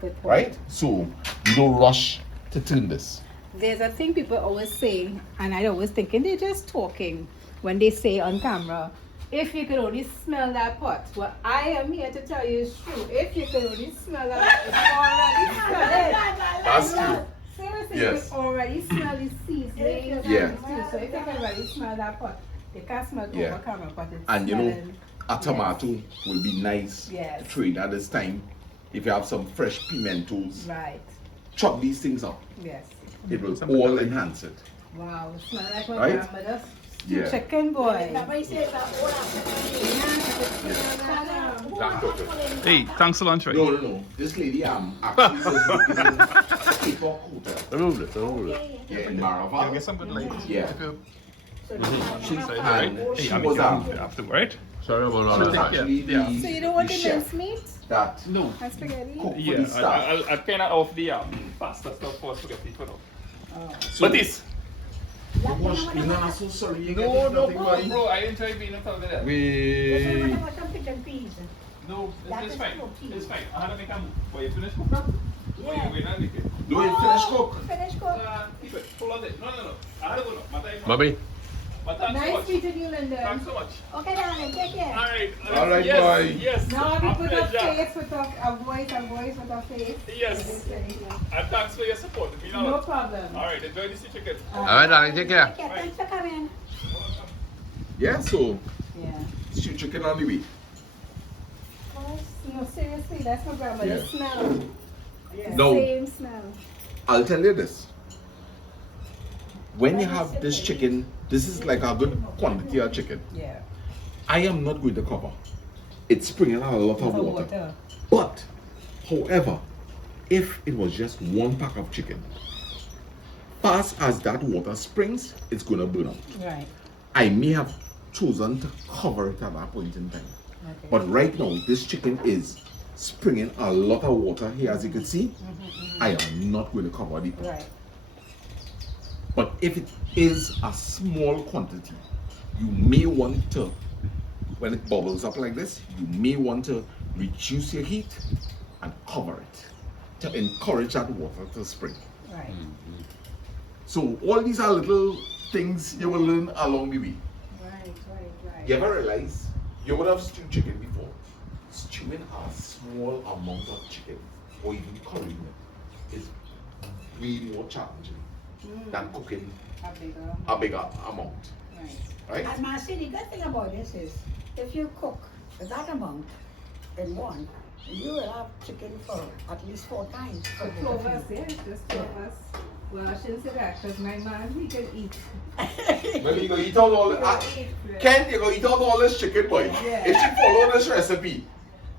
Good point. Right? So you don't rush to turn this. There's a thing people always say, and I always thinking they're just talking when they say on camera, if you could only smell that pot. Well, I am here to tell you it's true. If you could only smell that pot, it's already That's smelled. true. Seriously, Yes. you can already smell the seasoning. Yeah. So if you can already smell that pot, you can't smell it Yeah. over camera, but it's And you know, smelling. a tomato will be nice Yes. to throw in at this time. If you have some fresh pimentos, Right. chop these things up. Yes. It will all enhance it. Wow, it smells like my Right? grandmother's Yeah. chicken boy. Nobody says that all Black pepper. Hey, thanks a lot, Troy. No. This lady actually was working in Peacock Hotel. Remove it. Yeah, in Can Maraval. I get some good light? Yeah. She's And right. Hey, she I'm was after, right? Sorry about she all was that. actually Yeah. So you don't want the the chef mincemeat that No. and spaghetti? cooked for Yeah, the staff. I kind of off the pasta stuff for spaghetti for now. So But this. I'm so sorry. You No, get no, nothing, bro, boy. bro, I enjoy being a part of that. We. some pigeon peas. No, That it's is fine. protein. It's fine. I had to make a move. But you finish cook now? Yeah. Wait, not make it. Do it, finish cook. Finish cook. Keep it. Hold on there. No. I had to go now. My time. Mommy, But thanks so Nice much. meeting you, Linda. Thanks so much. Okay, darling, take care. Alright. All right, yes, boy. Yes. Now we put a pleasure. face with a voice with a face. Yes. And thanks for your support. It means a No lot. problem. Alright, enjoy the sea chicken. all right, darling, take care. Okay, thanks for coming. Yeah, so Yeah. stew chicken on the way. No, seriously, that's my grandmother's Yeah. smell. No. Same smell. I'll tell you this. When you have this chicken, this is like a good quantity of chicken. Yeah. I am not going to cover. It's bringing out a lot of For water. But, however, if it was just one pack of chicken, fast as that water springs, it's going to burn out. Right. I may have chosen to cover it at that point in time. Okay. But right now, this chicken is springing a lot of water here, as you can see. I am not going to cover the pot. Right. But if it is a small quantity, you may want to, when it bubbles up like this, you may want to reduce your heat and cover it to encourage that water to spring. Right. So all these are little things you will learn along the way. Right. You ever realize you would have stewed chicken before? Stewing a small amount of chicken or even currying it is really more challenging than cooking a bigger amount. Right. Right? And Marcy, the good thing about this is, if you cook that amount in one, you will have chicken for at least 4 times. So 2 of us, yeah, just 2 of us. Well, I shouldn't say that because my man, he can eat. Well, you go eat out all the, Ken, you go eat out all this chicken, boy. Yeah. If you follow this recipe,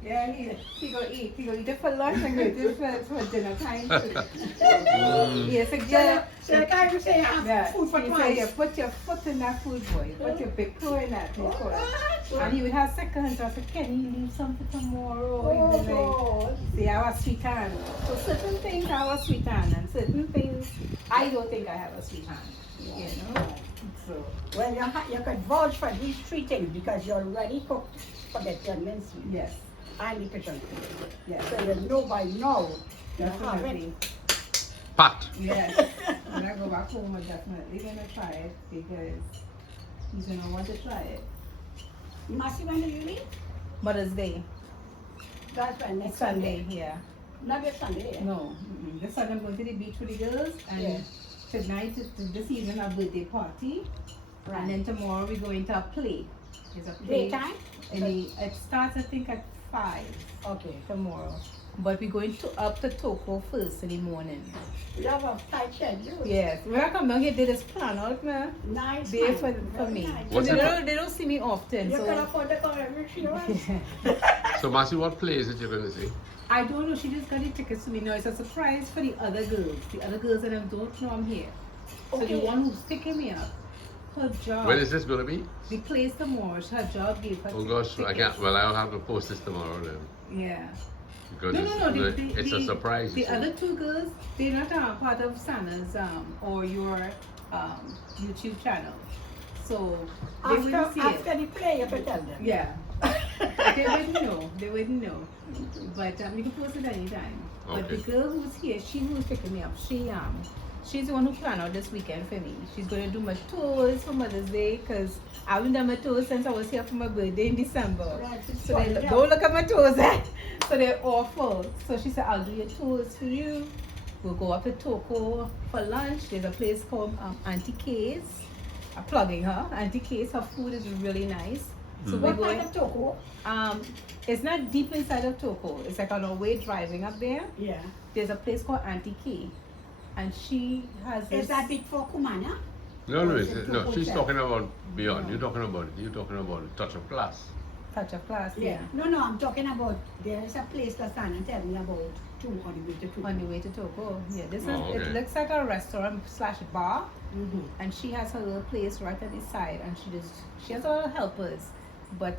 Yeah, he go eat. He go eat it for lunch and go eat it for dinner time too. Yes, again. So like I would say, I Yeah, have food for he say, you twice. put your foot in that food, boy. Put your big toe in that. And he would have seconds. I said, can you leave some for tomorrow? Oh, He would God. say, I was sweet hand. So certain things I have a sweet hand, and certain things I don't think I have a sweet hand. You know? So, Well, you could vouch for these three things because you already cooked spaghetti and mincemeat yes, and the kitchen. yes, So you know by now you have definitely. it. Pat. Yes. When I go back home, I'm definitely gonna try it because he's gonna want to try it. Massey, when do you leave? Mother's Day, That's when next Sunday, yeah. Not this Sunday, yeah? No, this Sunday I'm going to the beach with the girls, and Yeah. tonight, this evening, a birthday party, and then tomorrow we're going to a play. There's a play. Daytime? It starts, I think, at 5 Okay. tomorrow. But we're going up to Toko first in the morning. You have a tight schedule. Yes. When I come down here, they just plan out, man. Nice. Day nice. for Very me. nice. What's They it- don't see me often, You so. can afford to come every 3 months. So, Marcy, what play is it you're going to see? I don't know. She just got the tickets to me. No, it's a surprise for the other girls. The other girls and I don't know I'm here. So the Okay. one who's picking me up, her job. When is this going to be? The place tomorrow. Her job gave her. Oh gosh, I can't. Well, I'll have to post this tomorrow then. Yeah. Because No, it's, no, no. it's a surprise. you The see. other two girls, they're not part of Sana's or your YouTube channel. So they wouldn't see it. After the play, you can tell them. Yeah. They wouldn't know. They wouldn't know. But you can post it anytime. But the Okay. girl who's here, she who's picking me up, she's the one who planned out this weekend for me. She's going to do my tours for Mother's Day because I haven't done my tours since I was here for my birthday in December. Right, So they don't look at my toes. So they're awful. So she said, I'll do your tours for you. We'll go up to Toko for lunch. There's a place called Auntie K's. I'm plugging her. Auntie K's, her food is really nice. So we're What going. kind of Toko? It's not deep inside of Toko. It's like on our way driving up there. Yeah. There's a place called Auntie K, and she has this. Is that big for Kumana? No, no, Or is it no. Toko She's Chef? talking about beyond. You're talking about touch of class. touch of class? Yeah. No, I'm talking about there is a place that Sana tell me about on the way to Toko. On the way to Toko. Yeah, this is. Oh, okay. It looks like a restaurant slash bar, Mm-hmm. and she has her little place right on the side, and she has a lot of helpers, but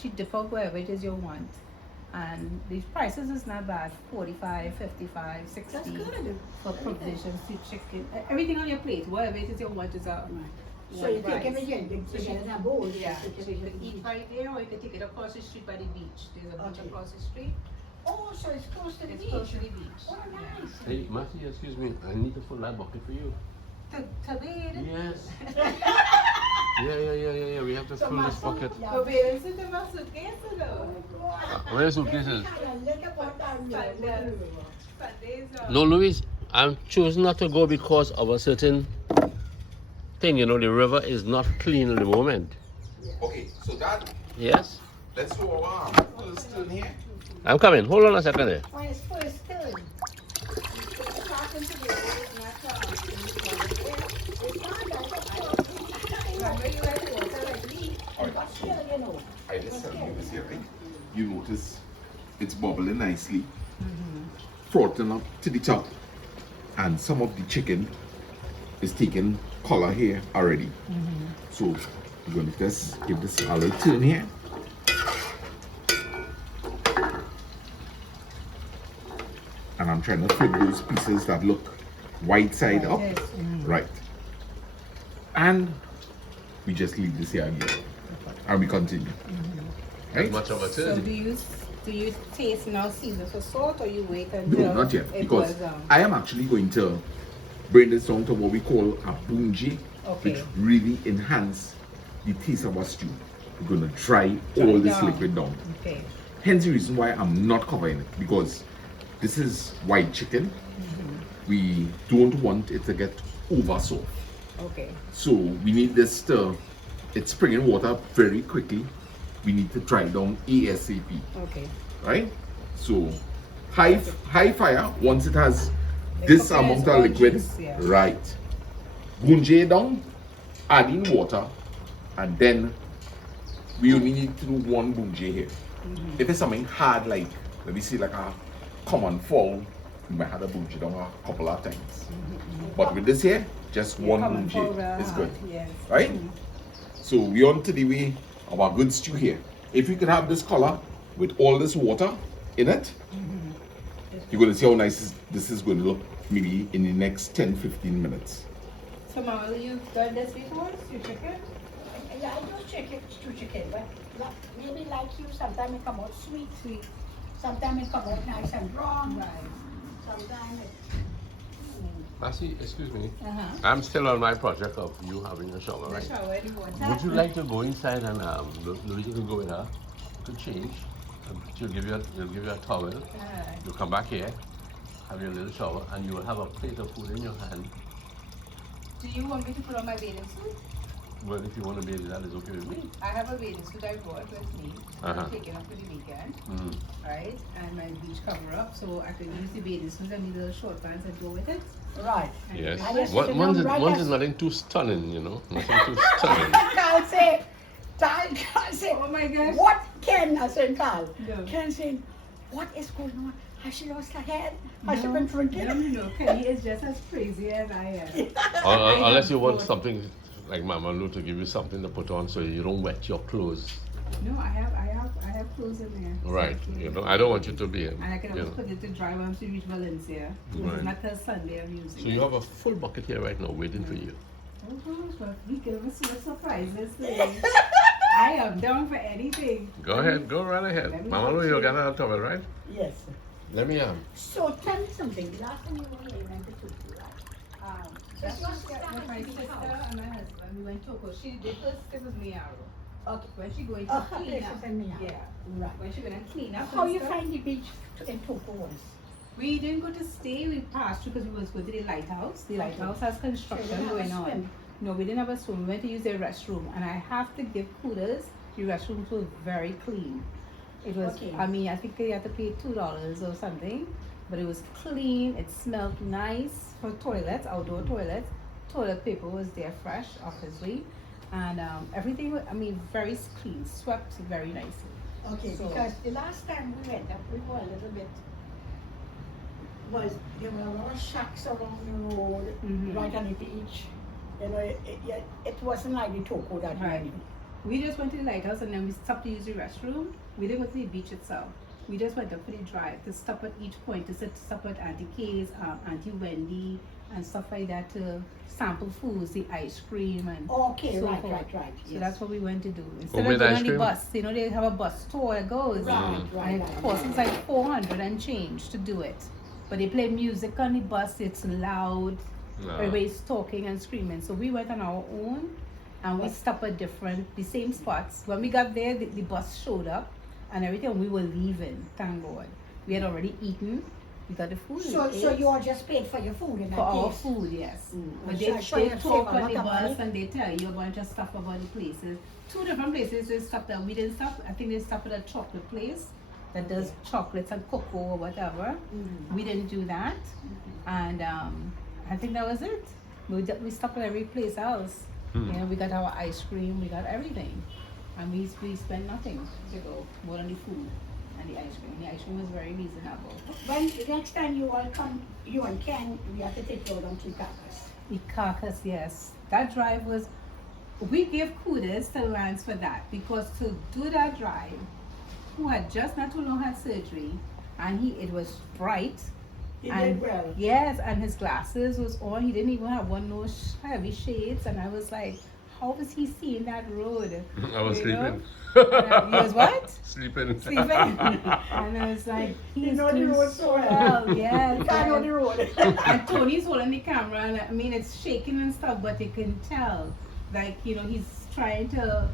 she differ wherever it is you want. And the prices is not bad, 45, 55, 60 That's good. for Very good. provisions to chicken. Everything on your plate, whatever it is you want is a So you one take price. everything, So you she- get in a bowl. Yeah, you so take you it can eat right there or you can take it across the street by the beach. There's a beach Okay. across the street. Oh, so it's close to the It's beach. close to the beach. Oh, nice. Hey, Marcy, excuse me. I need to fill that bucket for you. To bathe. Yes. Yeah. We have to So fill my this son- bucket. yeah. To bathe into my suitcase, though. Where's the suitcases? Sundays, No, Louise, I'm choosing not to go because of a certain thing. You know, the river is not clean at the moment. Okay, so that, Yes? let's do our first turn here. I'm coming. Hold on a second there. When it's first turn. starting to bathe is not Remember you had water like me, but still, you know. I just tell you this here, right? You notice it's bubbling nicely, frothing up to the top, and some of the chicken is taking color here already. So we're going to just give this a little turn here. And I'm trying to flip those pieces that look white side up. Right. And we just leave this here again. And we continue. Not Right? much of a So turn. do you taste now season for salt or you wait until No, not yet. it Because was, I am actually going to bring this down to what we call a bunji, Okay. which really enhance the taste of our stew. We're going to dry all this down. liquid down. Okay. Hence the reason why I'm not covering it, because this is white chicken. We don't want it to get over soft. Okay. So we need this to, it's springing water very quickly. We need to dry down ASAP, Okay. right? So high fire once it has The this coconut amount oil of liquid, juice, yeah. right? Bunje down, add in water, and then we only need to do one bunje here. If it's something hard, like, let me see, like a common fall, we might have to bougie down a couple of times. But with this here, just one common bougie powder, is good. yes. Right? So we on to the way of our good stew here. If you can have this color with all this water in it, you're going to see how nice this is going to look maybe in the next 10-15 minutes. So Mama, you've done this before? Stew chicken? Yeah, I do stew chicken, but maybe like you, sometimes it come out sweet. Sometimes it come out nice and brown. Right. Sometimes it... Lassie, excuse me. Uh-huh. I'm still on my project of you having a shower, The right? shower, the water. Would you like to go inside and Louise can go with her? You could change. She'll give you a towel. You come back here, have your little shower, and you will have a plate of food in your hand. Do you want me to put on my bathing suit? Well, if you want to bathe, that is okay with me. I have a bathing suit I brought with me. I'm taking up for the weekend, right? And my beach cover up, so I can use the bathing suit and the little short pants and go with it. Right. Yes. I just One, sit one's, down right one's as- is nothing too stunning, you know? Nothing too stunning. Carl say, Oh my gosh. what Ken, I said, Carl, No. Ken saying, what is going on? Has she lost her head? Has she been drinking? No. Kenny is just as crazy as I am. Unless you want both. something like Mama Lou to give you something to put on so you don't wet your clothes. No, I have clothes in there. Right. So, You know, I don't want you to be. And I can You always know. put it to dry once we reach Valencia. Because Right. not till Sunday I'm using So you have a full bucket here right now waiting for you. Oh gosh, but we give us some surprises today. I am down for anything. Go ahead, go right ahead. Let me Mama Lou, watch you it. got a towel, right? Yes. Let me So tell me something. Last time you were here, you went to Turkey, right? That's your what sister with my has a big sister house. and my husband. We went to Toko. The first step was Miaro. Okay. When she going Oh, to her clean place up. is in Miaro. Yeah. Right. When she went and clean up. How and you stuff. find the beach in Toko was? We didn't go to stay. We passed through because we was going to the lighthouse. The lighthouse has So you construction didn't have a going on. swim? No, we didn't have a swim. We went to use their restroom, and I have to give kudos. The restrooms were very clean. It was. Okay. I mean, I think they had to pay $2 or something, but it was clean. It smelled nice for toilets, outdoor toilets. Toilet paper was there, fresh, obviously, and everything. I mean, very clean, swept very nicely. Okay, So- because the last time we went up, we were a little bit, there were a lot of shacks around the road, Mhm. right on the beach. You know, it wasn't like the Toko that we Right. knew. We just went to the lighthouse and then we stopped to use the restroom. We didn't go to the beach itself. We just went up for the drive to stop at each point to stop at Auntie Kay's, Auntie Wendy, and stuff like that to sample foods, the ice cream and Okay, so right, forth. right. So Yes. that's what we went to do. Instead Homemade of going ice on the cream? bus, you know, they have a bus tour that goes. Right, And right, it right. costs us like 400 and change to do it. But they play music on the bus, it's loud, No. everybody's talking and screaming. So we went on our own and we stopped at the same spots. When we got there, the bus showed up and everything. We were leaving, thank God. We had already eaten. We got the food. So we you ate. all just paid for your food in For that our case? food, yes. Mm. But I'm they, sure you they save talk a on lot the of bus money. and they tell you a bunch of stuff about the places. 2 different places they stopped at. We didn't stop. I think they stopped at a chocolate place that does chocolates and cocoa or whatever. Mhm. We didn't do that. And I think that was it. We stopped at every place else. Hmm. You know, we got our ice cream, we got everything. And we spent nothing to go, more than the food and the ice cream. The ice cream was very reasonable. When the next time you all come, you and Ken, we have to take you down to Carcass. The carcass, yes. That drive was, we give kudos to Lance for that because to do that drive, who had just not too long had surgery, and it was bright. He and did well. Yes, and his glasses was on. He didn't even have one no heavy shades, and I was like, how was he seeing that road? I was You know? sleeping. And he was what? Sleeping. Sleeping. And I was like, You he's know the doing road so well. yes. You can't know the road. And Tony's holding the camera, and I mean it's shaking and stuff, but you can tell, like, you know, he's trying to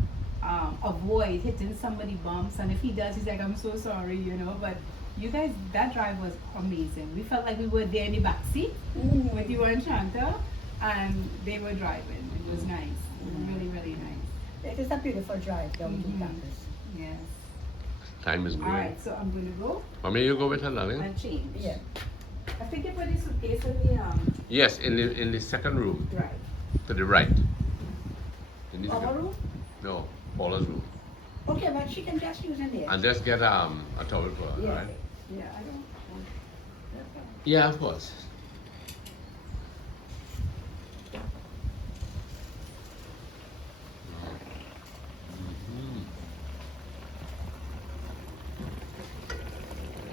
avoid hitting somebody bumps, and if he does, he's like, I'm so sorry, you know. But you guys, that drive was amazing. We felt like we were there in the back seat with you and Shanta, and they were driving. It was nice. It was really, really nice. It is a beautiful drive down to Mhm. Carcass. Yes. Time is All going. right, so I'm gonna go Mommy, you go with her, darling? and change. Yeah. I think you put the suitcase in the Yes, in the second room, right. to the right. In this Our room? No, Paula's room. Okay, but she can just use in there. And just get a towel for her, Yeah. right? Yeah, I don't. Yeah, of course.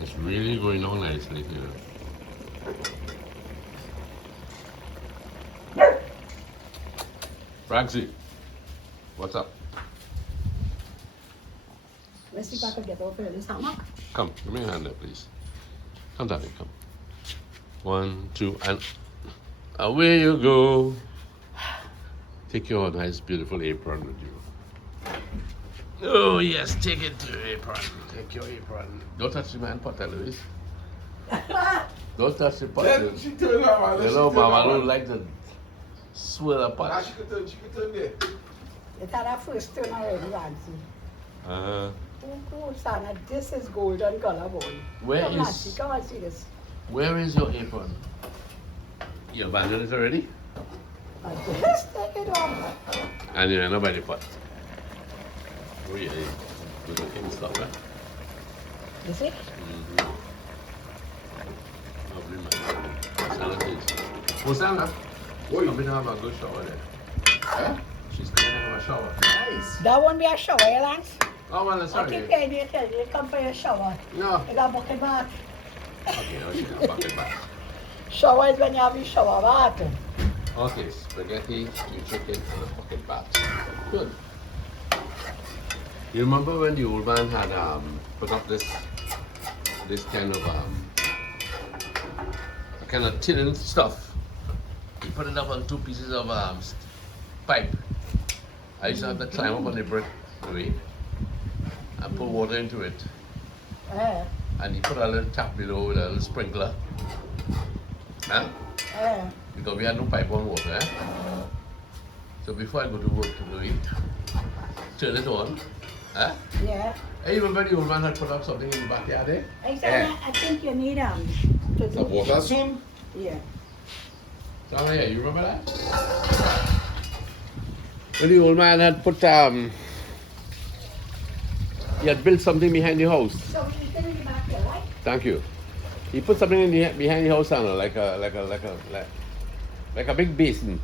It's really going on nicely here. Francie, what's up? Let's see if I can get over this hammock. Come, give me a hand there, please. Come, darling, come. 1, 2, and away you go. Take your nice, beautiful apron with you. Oh, yes, take it to your apron. Take your apron. Don't touch the man pot, Louise. Don't touch the pot. Then she turned around. You know, Mama don't like to swirl a Now pot. she could turn there. It had a first turn already, Nancy. Uh-huh. Oh, Sana, this is golden color, boy. Where Come, is- Nancy, come and see this. Where is your apron? You abandoned it already? I just take it off. And you're not by the pot. Oh, yeah, good looking stuff, eh? You see? Lovely, man. Sana please. Oh, Sana. Oi. Come in and have a good shower there. Huh? She's coming to have a shower. Nice. That won't be a shower, eh, Lance? Oh, well, I keep sorry. getting you tell you, come for your shower. No. You got bucket bath. Okay, okay, a bucket bath. Shower is when you have your shower bath. Okay, spaghetti, stewed chicken, and a bucket bath. Good. You remember when the old man had put up this kind of tin stuff? He put it up on 2 pieces of pipe. I used to have to climb up on the brick tree and pour water into it. And he put a little tap below with a little sprinkler. Huh? Because we had no pipe on water. Eh? So before I go to work to do it, turn it on. Huh? Yeah. Hey, you remember the old man had put up something in the backyard there? I said, I think you need to do. Some water soon? Yeah. So, yeah, you remember that? When the old man had put, he had built something behind the house. So we can in the back there, right? Thank you. He put something in behind the house, Anna, like a big basin.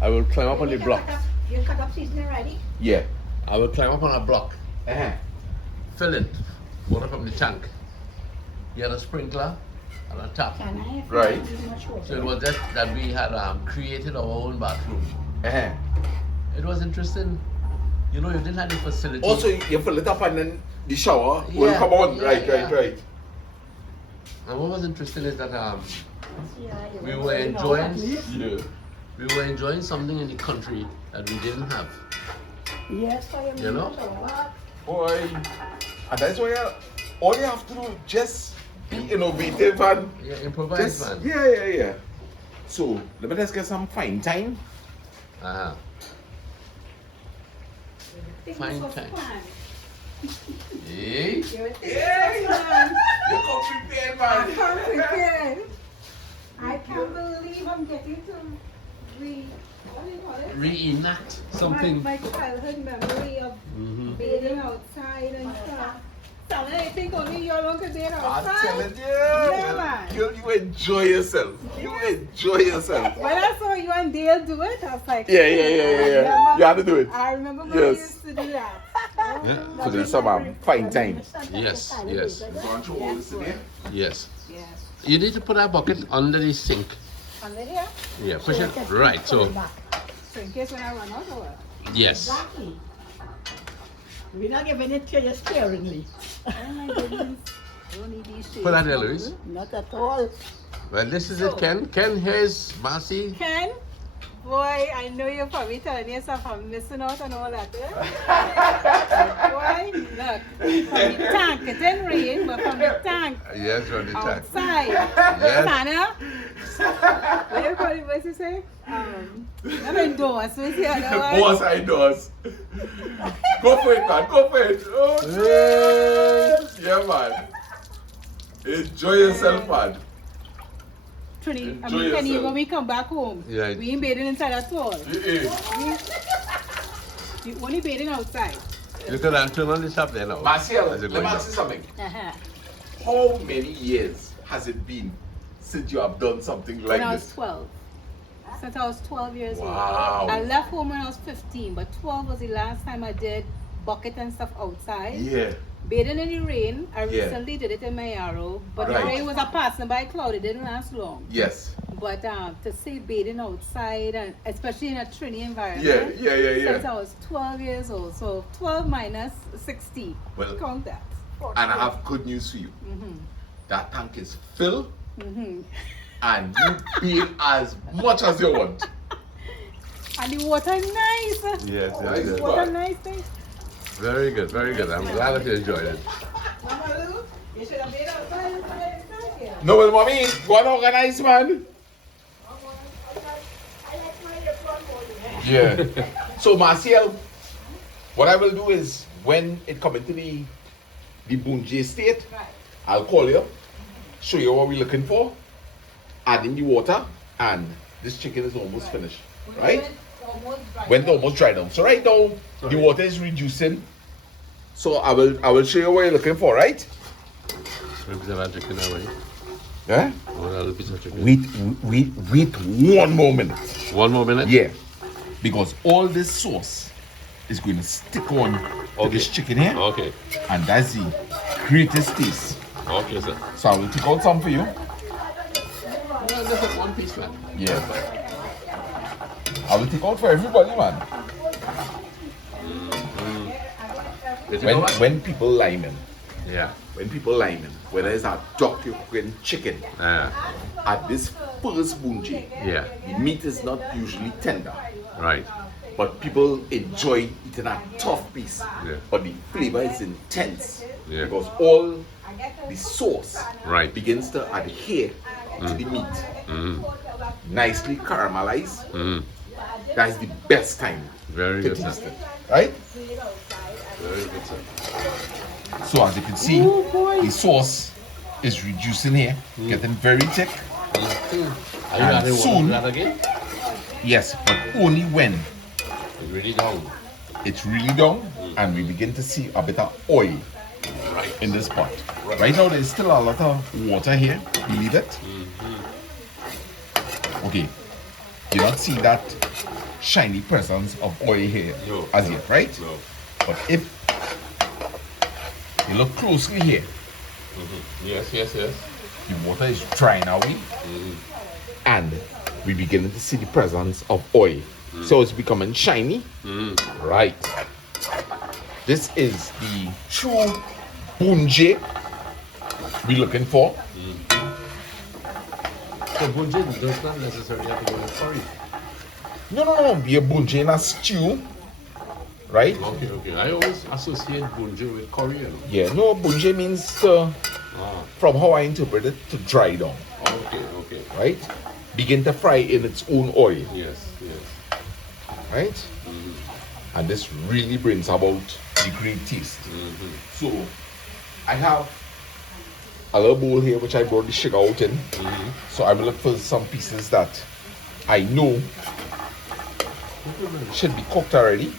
I will climb up on the block. You cut up seasoning already? Yeah. I will climb up on a block, fill it, water from the tank. He had a sprinkler and a tap. Can I? Right. So it was just that we had created our own bathroom. It was interesting. You know, you didn't have the facility. Also, you fill it up and then the shower will Yeah, come on. yeah, Right. and what was interesting is that we were enjoying something in the country that we didn't have. Yes, I am. You know? Boy. And that's why all you have to do just be innovative and Yeah, improvise, just, man. yeah. So let me just get some fine time. Uh-huh. Fine time. Hey? You come prepared, I can't prepare. I can't believe I'm getting to what do you call it? Reenact something. My childhood memory of bathing outside and stuff. Sana, I think only you alone could bathe I'm outside. telling you. Yeah, man. You enjoy yourself. You enjoy yourself. When I saw you and Dale do it, I was like, Yeah. You have to do it. I remember when Yes. we used to do that. Yeah. So there's some fine time. Yes. Going through all this today. Yes. Yes. You need to put our bucket under the sink. Under here? Yeah, push it right. So, So in case when I run out of it. yes. Exactly. We're not giving it to you sparingly. Oh my goodness. Don't need these shades. Put that there, Louise. Not at all. Well, this is it, Ken. Ken, here's Marcy. Ken, boy, I know you're probably telling yourself I'm missing out on all that. Eh? Boy, look, from the tank, it didn't rain, but from the tank, Yes, on the tank. outside, Yes. Sana, what do you call it, what you say? Not indoors, what's the other one? Boss outdoors. Go for it, man. Go for it. Oh, yes. Yeah, man. Enjoy yourself, man. Trini, I Enjoy mean, Kenny, yourself. when we come back home, Yeah. we ain't bathing inside at all. Yeah. We only bathing outside. You could have turned on the shop there now. Marcel, As let it me going ask you something. Uh-huh. How many years has it been since you have done something like When I was this? 12. Since I was 12 years Wow. old. I left home when I was 15, but 12 was the last time I did bucket and stuff outside. Yeah. Bathing in the rain. I Yeah. recently did it in my arrow, but Right. the rain was a passing by cloud. It didn't last long. Yes. But to see bathing outside, and especially in a Trini environment, Yeah. since I was 12 years old. So 12 minus 60. Well, Count that. and I have good news for you. Mm-hmm. That tank is filled, Mm-hmm. and you bathe as much as you want. And the water nice. Yes, Nice. yes, yes. Water nice thing. Very good, very good. I'm glad that you enjoyed it. Mama Lou, you should have been outside here. No, well, mommy, go and organize, man. Yeah. So, Marcel, what I will do is, when it come into the Bunje state, Right. I'll call you, show you what we're looking for, add in the water, and this chicken is almost finished, right? When it's almost dried down. So right now, the water is reducing. So I will show you what you're looking for, right? Maybe the magic in a way. Yeah. One little piece of chicken. Wait 1 more minute. 1 more minute? Yeah. Because all this sauce is going to stick on to this chicken here. Okay. And that's the greatest taste. Okay, sir. So I will take out some for you. No, just 1 piece, man. Yeah. I will take out for everybody, man. Did you know what? When people line in, Yeah. whether it's a duck you're cooking chicken, Yeah. at this first bunji, Yeah. the meat is not usually tender, Right. but people enjoy eating a tough piece. Yeah. But the flavor is intense Yeah. because all the sauce Right. begins to adhere to the meat, Mm. nicely caramelized. Mm. That's the best time Very to good, taste sir. it, right? Very good, sir. So as you can see, the sauce is reducing here, getting very thick. Are you And adding soon- water to that again? Yes, but only when It's really down. it's really down and we begin to see a bit of oil Right. in this pot. Right now there's still a lot of water here, believe it? Okay, you don't see that shiny presence of oil here No. as yet, right? No. But if you look closely here, Yes. the water is drying away and we beginning to see the presence of oil. So it's becoming shiny. Right. This is the true bunje we're looking for. So bunjin does not necessarily have to go in curry. No. Be a bunje in a stew. Right? Okay. I always associate bunjin with curry. You know? Yeah, no, bunje means from how I interpret it, to dry down. Okay. Right? Begin to fry in its own oil. Yes. Right? And this really brings about the great taste. So I have a little bowl here which I brought the sugar out in. So I will look for some pieces that I know should be cooked already.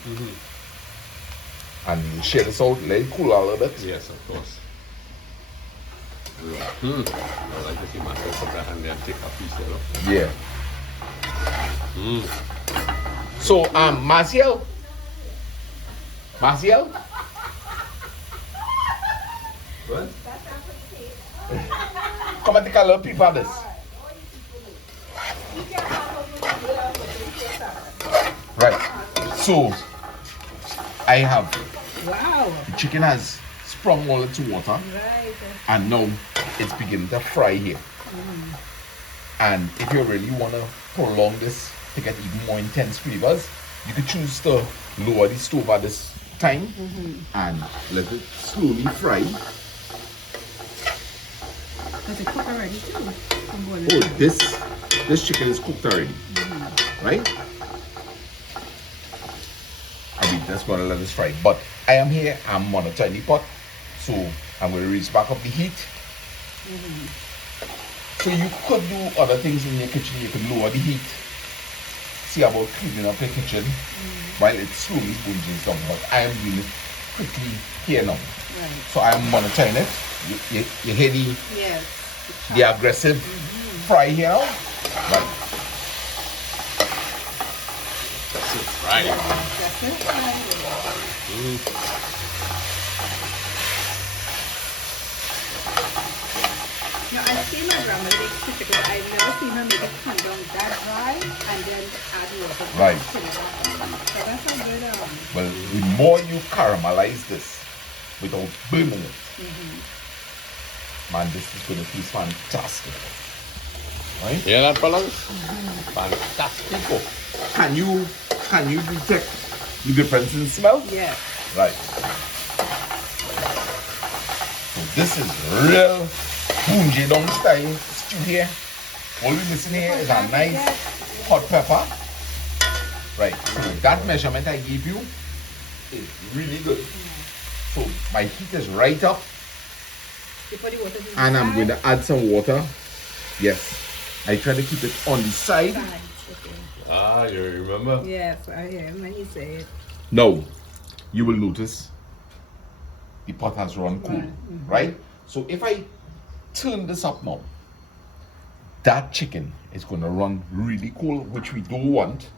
And we'll share this out, let it cool a little bit. Yes, of course. I like to see myself put that hand there and take a piece there. Yeah. So Marcel? What? Come and take a little peep at this. Right. So I have Wow. the chicken has sprung all into water. Right. And now it's beginning to fry here. And if you really want to prolong this to get even more intense flavors, you could choose to lower the stove at this time and let it slowly fry. Does it cook already too? Oh, this chicken is cooked already, right? I mean, that's gonna let us fry. But I am here, I'm on a tiny pot, so I'm gonna raise back up the heat. So you could do other things in your kitchen. You could lower the heat. See about cleaning up your kitchen while it slowly bunges down. But I am doing it quickly here now. Right. So I'm gonna turn it. You hear Yes. the aggressive fry here now? Right. Right. That's it. Now, I've seen my grandmother make chicken, but I've never seen her make it come down that dry and then add water. to Right. chicken. So that's a good Well, the more you caramelize this without burning it, man, this is gonna taste fantastic. Right? Hear that, fellas? Fantastico. Can you detect the difference in smell? Yeah. Right. So this is real Bunji Dong style stew here. All we're missing here is a nice hot pepper. Right. So that measurement I gave you is really good. So my heat is right up, You put the water to the and I'm side. going to add some water. Yes. I try to keep it on the side. Side, okay. Ah, you remember? Yes, I am when you say it. Now, you will notice the pot has run cool, right? So if I turn this up now, that chicken is going to run really cool, which we don't want.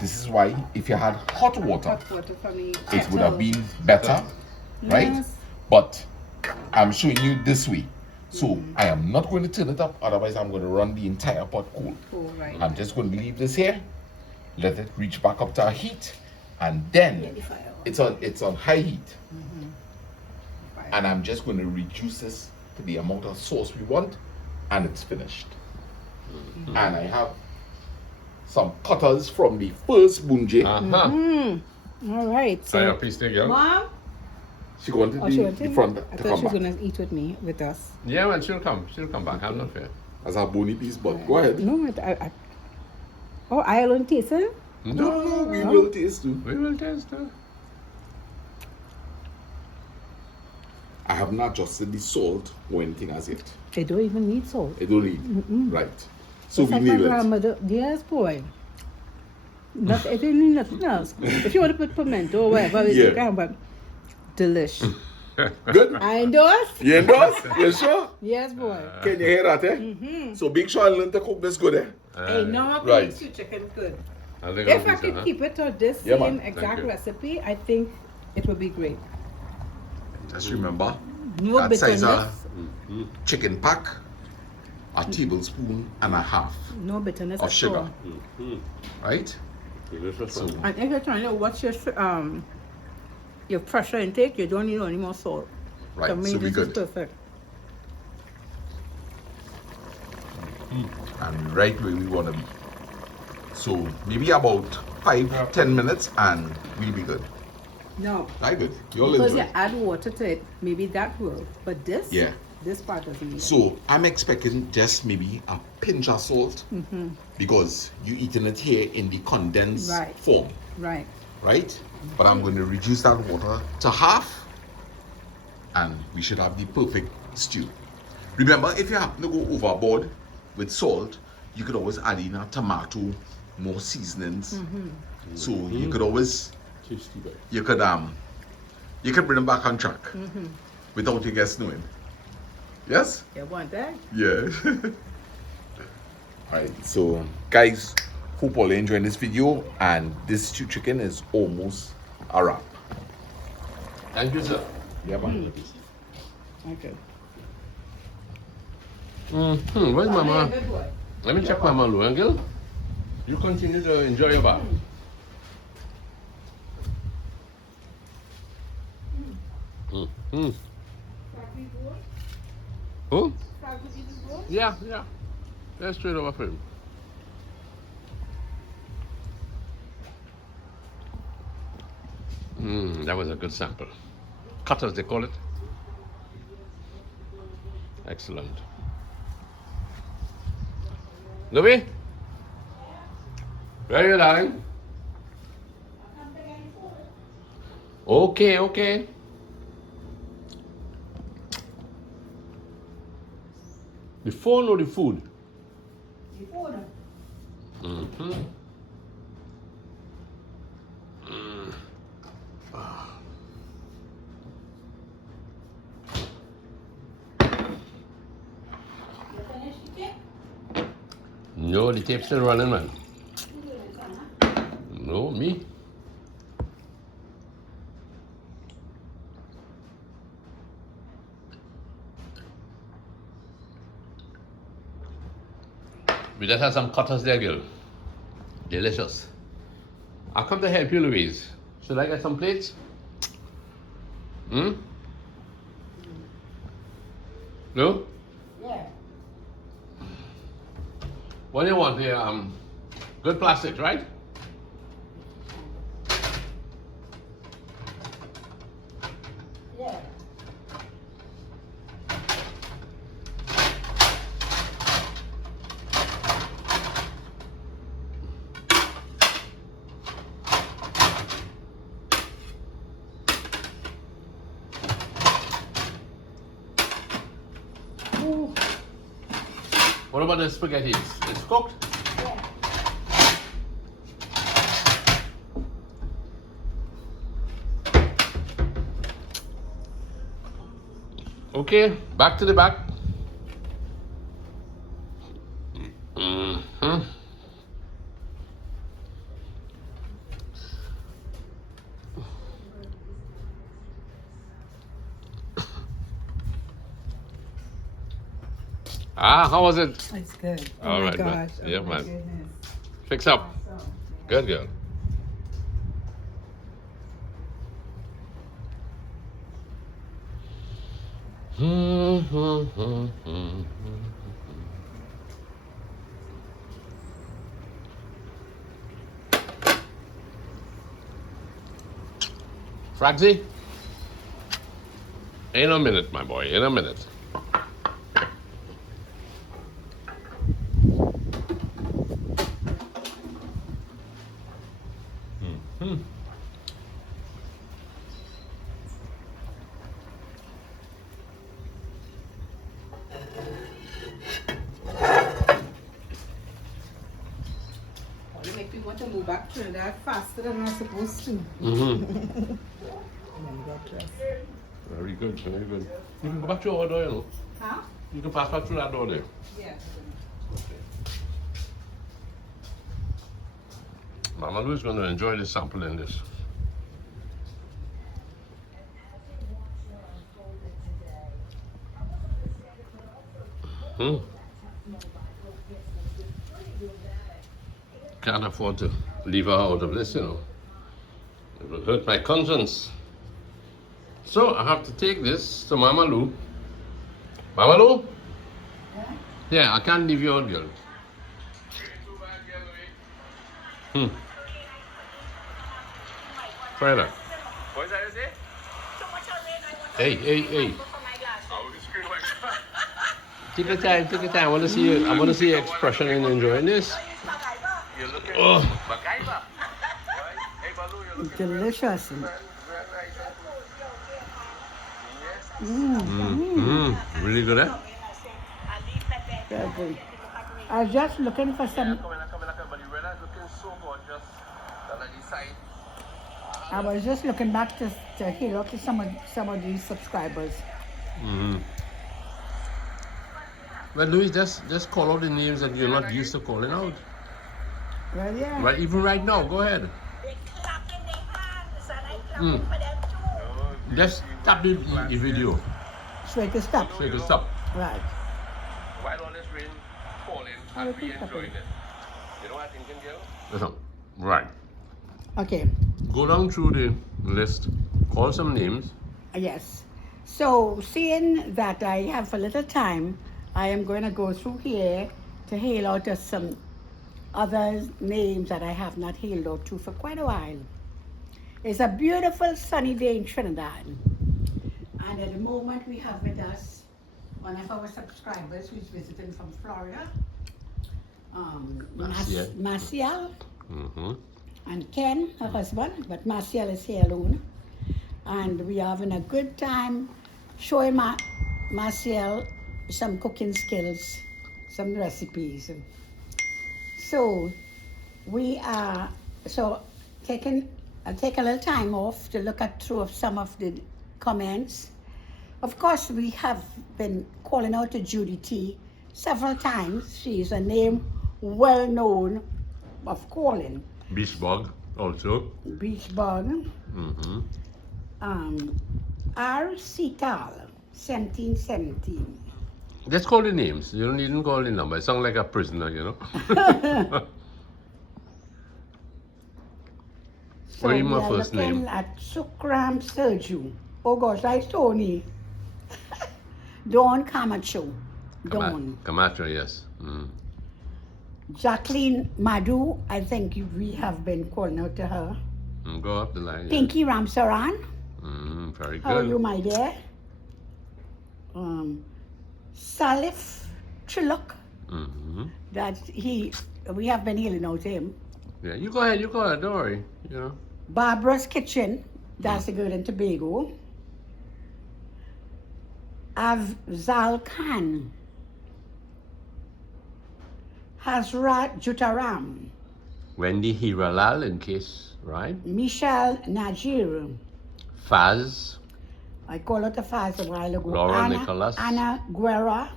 This is why if you had hot water, Hot water for me. it would have been better, right? Yes. But I'm showing you this way. So I am not going to turn it up, otherwise I'm going to run the entire pot cool. Cool, right. I'm just going to leave this here, let it reach back up to our heat, and then Get the fire on. it's on high heat. Fire. And I'm just going to reduce this to the amount of sauce we want, and it's finished. And I have some cutters from the first bunje. All right. Try So, a piece there, girl. Mom? She wanted Oh, she the wanted front I to thought come she was back going to eat with me, with us. Yeah, well, she'll come. She'll come back. I'm not fair. as a bony piece, but go ahead. No, oh, I alone taste it? No, we will taste too. We will taste it. I have not adjusted the salt or anything as yet. They don't even need salt. It don't need. Right. So Just we like my nail it. grandmother. Yes, boy. Not, it didn't need nothing else. If you want to put pimento or whatever, Yeah. you can, but delish. Good? I endorse? You endorse? You sure? Yes, boy. Can you hear that, eh? So big sure I learn to cook this good, eh? Hey, no, right. makes your chicken good. I'll take If a I piece, could huh? keep it to this Yeah, same man. Thank exact you. recipe, I think it would be great. Just remember, No that size bitterness. of chicken pack, a tablespoon and a half No bitterness of at sugar, all. right? Delicious. So, And if you're trying to watch your pressure intake, you don't need any more salt. right, To me, so we this good. is perfect. And right where we want to be. So maybe about 5-10 minutes and we'll be good. No, Right, good. You'll because enjoy you it. add water to it, maybe that will. But this, Yeah. this part doesn't need it. So I'm expecting just maybe a pinch of salt because you're eating it here in the condensed Right. form, Right. right? But I'm going to reduce that water to half and we should have the perfect stew. Remember, if you happen to go overboard with salt, you could always add in a tomato, more seasonings. So you could always Tasty, boy. you could bring them back on track without your guests knowing. Yes? You want that? Yeah. Alright, so guys, hope all enjoying this video, and this stew chicken is almost a wrap. Thank you, sir. Yeah, man. Okay. Where's Mama? Good boy. Let me check Mama Lou, Angel. You continue to enjoy your bath. Who? Yeah. That's straight over for him. That was a good sample. Cutters, they call it. Excellent. Louis? Where are you, darling? Okay. The phone or the food? No, the tape's still running, man. No, me. We just had some cutters there, girl. Delicious. I'll come to help you, Louise. Should I get some plates? Hmm? No? Yeah. What do you want here? Good plastics, right? Yeah. What about the spaghetti? It's cooked? Yeah. Okay, back to the back. Mm-hmm. How was it? It's good. Oh All my right, man. gosh. Oh Yeah, my man. goodness. Fix up. Awesome. Good girl. Fragsy? In a minute, my boy, in a minute. You make me want to move back to that faster than I'm supposed to. Mm-hmm. Oh my God. Very good, very good. You can go back to your door, you know. Huh? You can pass back through that door there. Yeah. Mama Lou's going to enjoy this sample in this. Can't afford to leave her out of this, you know. It will hurt my conscience. So I have to take this to Mama Lou. Mama Lou? Yeah, I can't leave you out, girl. Try that. What is that you say? Hey. Take your time, take your time. I want to see your expression and enjoying this. You're looking Oh. MacGyver. Hey, Balu, you're looking Delicious. Really good, eh? Very good. I was just looking for some. coming, but you realize looking so gorgeous. Then I decide. I was just looking back to hear up to some of these subscribers. Well, Louis, just call out the names that you're not used to calling out. Well, yeah. Right, even right now, go ahead. Just stop the video So I can stop. so you can stop. Right. While all this rain falling, and we enjoying it. You know what I'm thinking, girl? Listen. Right. Okay. Go down through the list, call some names. Yes. So, seeing that I have a little time, I am going to go through here to hail out to some other names that I have not hailed out to for quite a while. It's a beautiful sunny day in Trinidad. And at the moment we have with us one of our subscribers who's visiting from Florida, Marcial. Marcial, Mm-hmm. and Ken, her husband, but Marcial is here alone. And we are having a good time showing Marcial some cooking skills, some recipes. So we are take a little time off to look at through of some of the comments. Of course, we have been calling out to Judy T several times. She is a name well known of calling. Beach bug also. Beach bug. Mm-hmm. R. Sital, 1717. Just call the names. You don't even call the number. It sounds like a prisoner, you know. So What is we my are first looking name? at Sukram Serju. Oh gosh, like Tony. Dawn Camacho. Dawn. Camacho, yes. Mm. Jacqueline Madhu, I think we have been calling out to her. Go up the line. Pinky Ramsaran. Very How are good. you, my dear? Salif Trilok. Mm-hmm. We have been healing out him. Yeah, you go ahead, don't worry. You know. Barbara's Kitchen, that's a girl in Tobago. Afzal Khan. Hazrat Jutaram. Wendy Hiralal in case, right? Michelle Najir. Faz. I called her Faz a while ago. Laura Nicholas. Anna Guerra.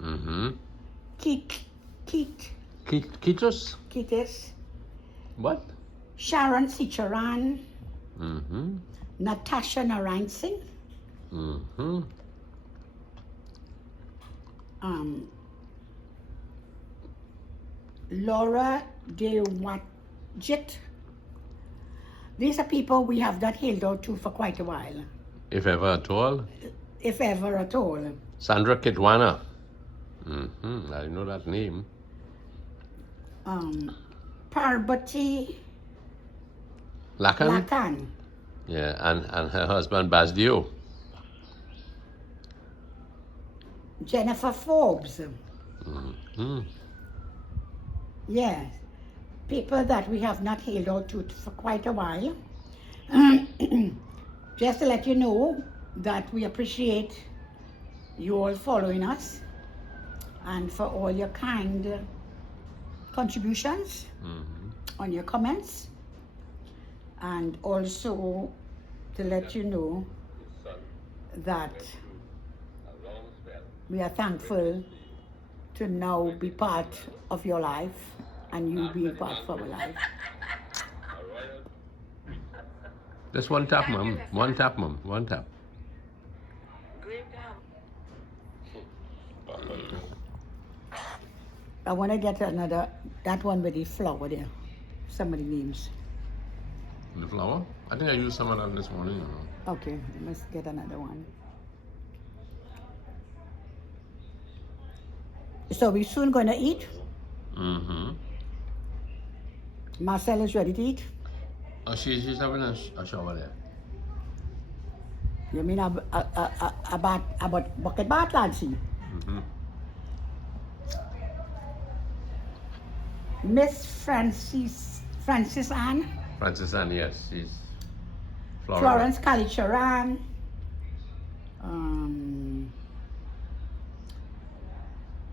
Mm-hmm. Kitos? Kitis. What? Sharon Sicharan. Mm-hmm. Natasha Narayan Singh. Mm-hmm. Laura Dewatjit. These are people we have not hailed out to for quite a while, If ever at all. if ever at all. Sandra Kitwana. Mm-hmm. I know that name. Parbati Lakan? Lakan. Yeah, and her husband Basdio. Jennifer Forbes. Mm-hmm. Yes, people that we have not hailed out to for quite a while. Just to let you know that we appreciate you all following us and for all your kind contributions on your comments, and also to let you know that we are thankful to now be part of your life and you being part of our life. Just one tap, Mom. One tap, Mom. One tap. I want to get that one with the flower there. Somebody names. The flour? I think I used some of that this morning. You know. Okay, let's get another one. So we're soon going to eat. Mm-hmm. Marcel is ready to eat. Oh, she's having a shower there. You mean a bucket bath, Lancy? Mm-hmm. Miss Francis Ann. Francis Ann, yes, she's Florence Kalicharan.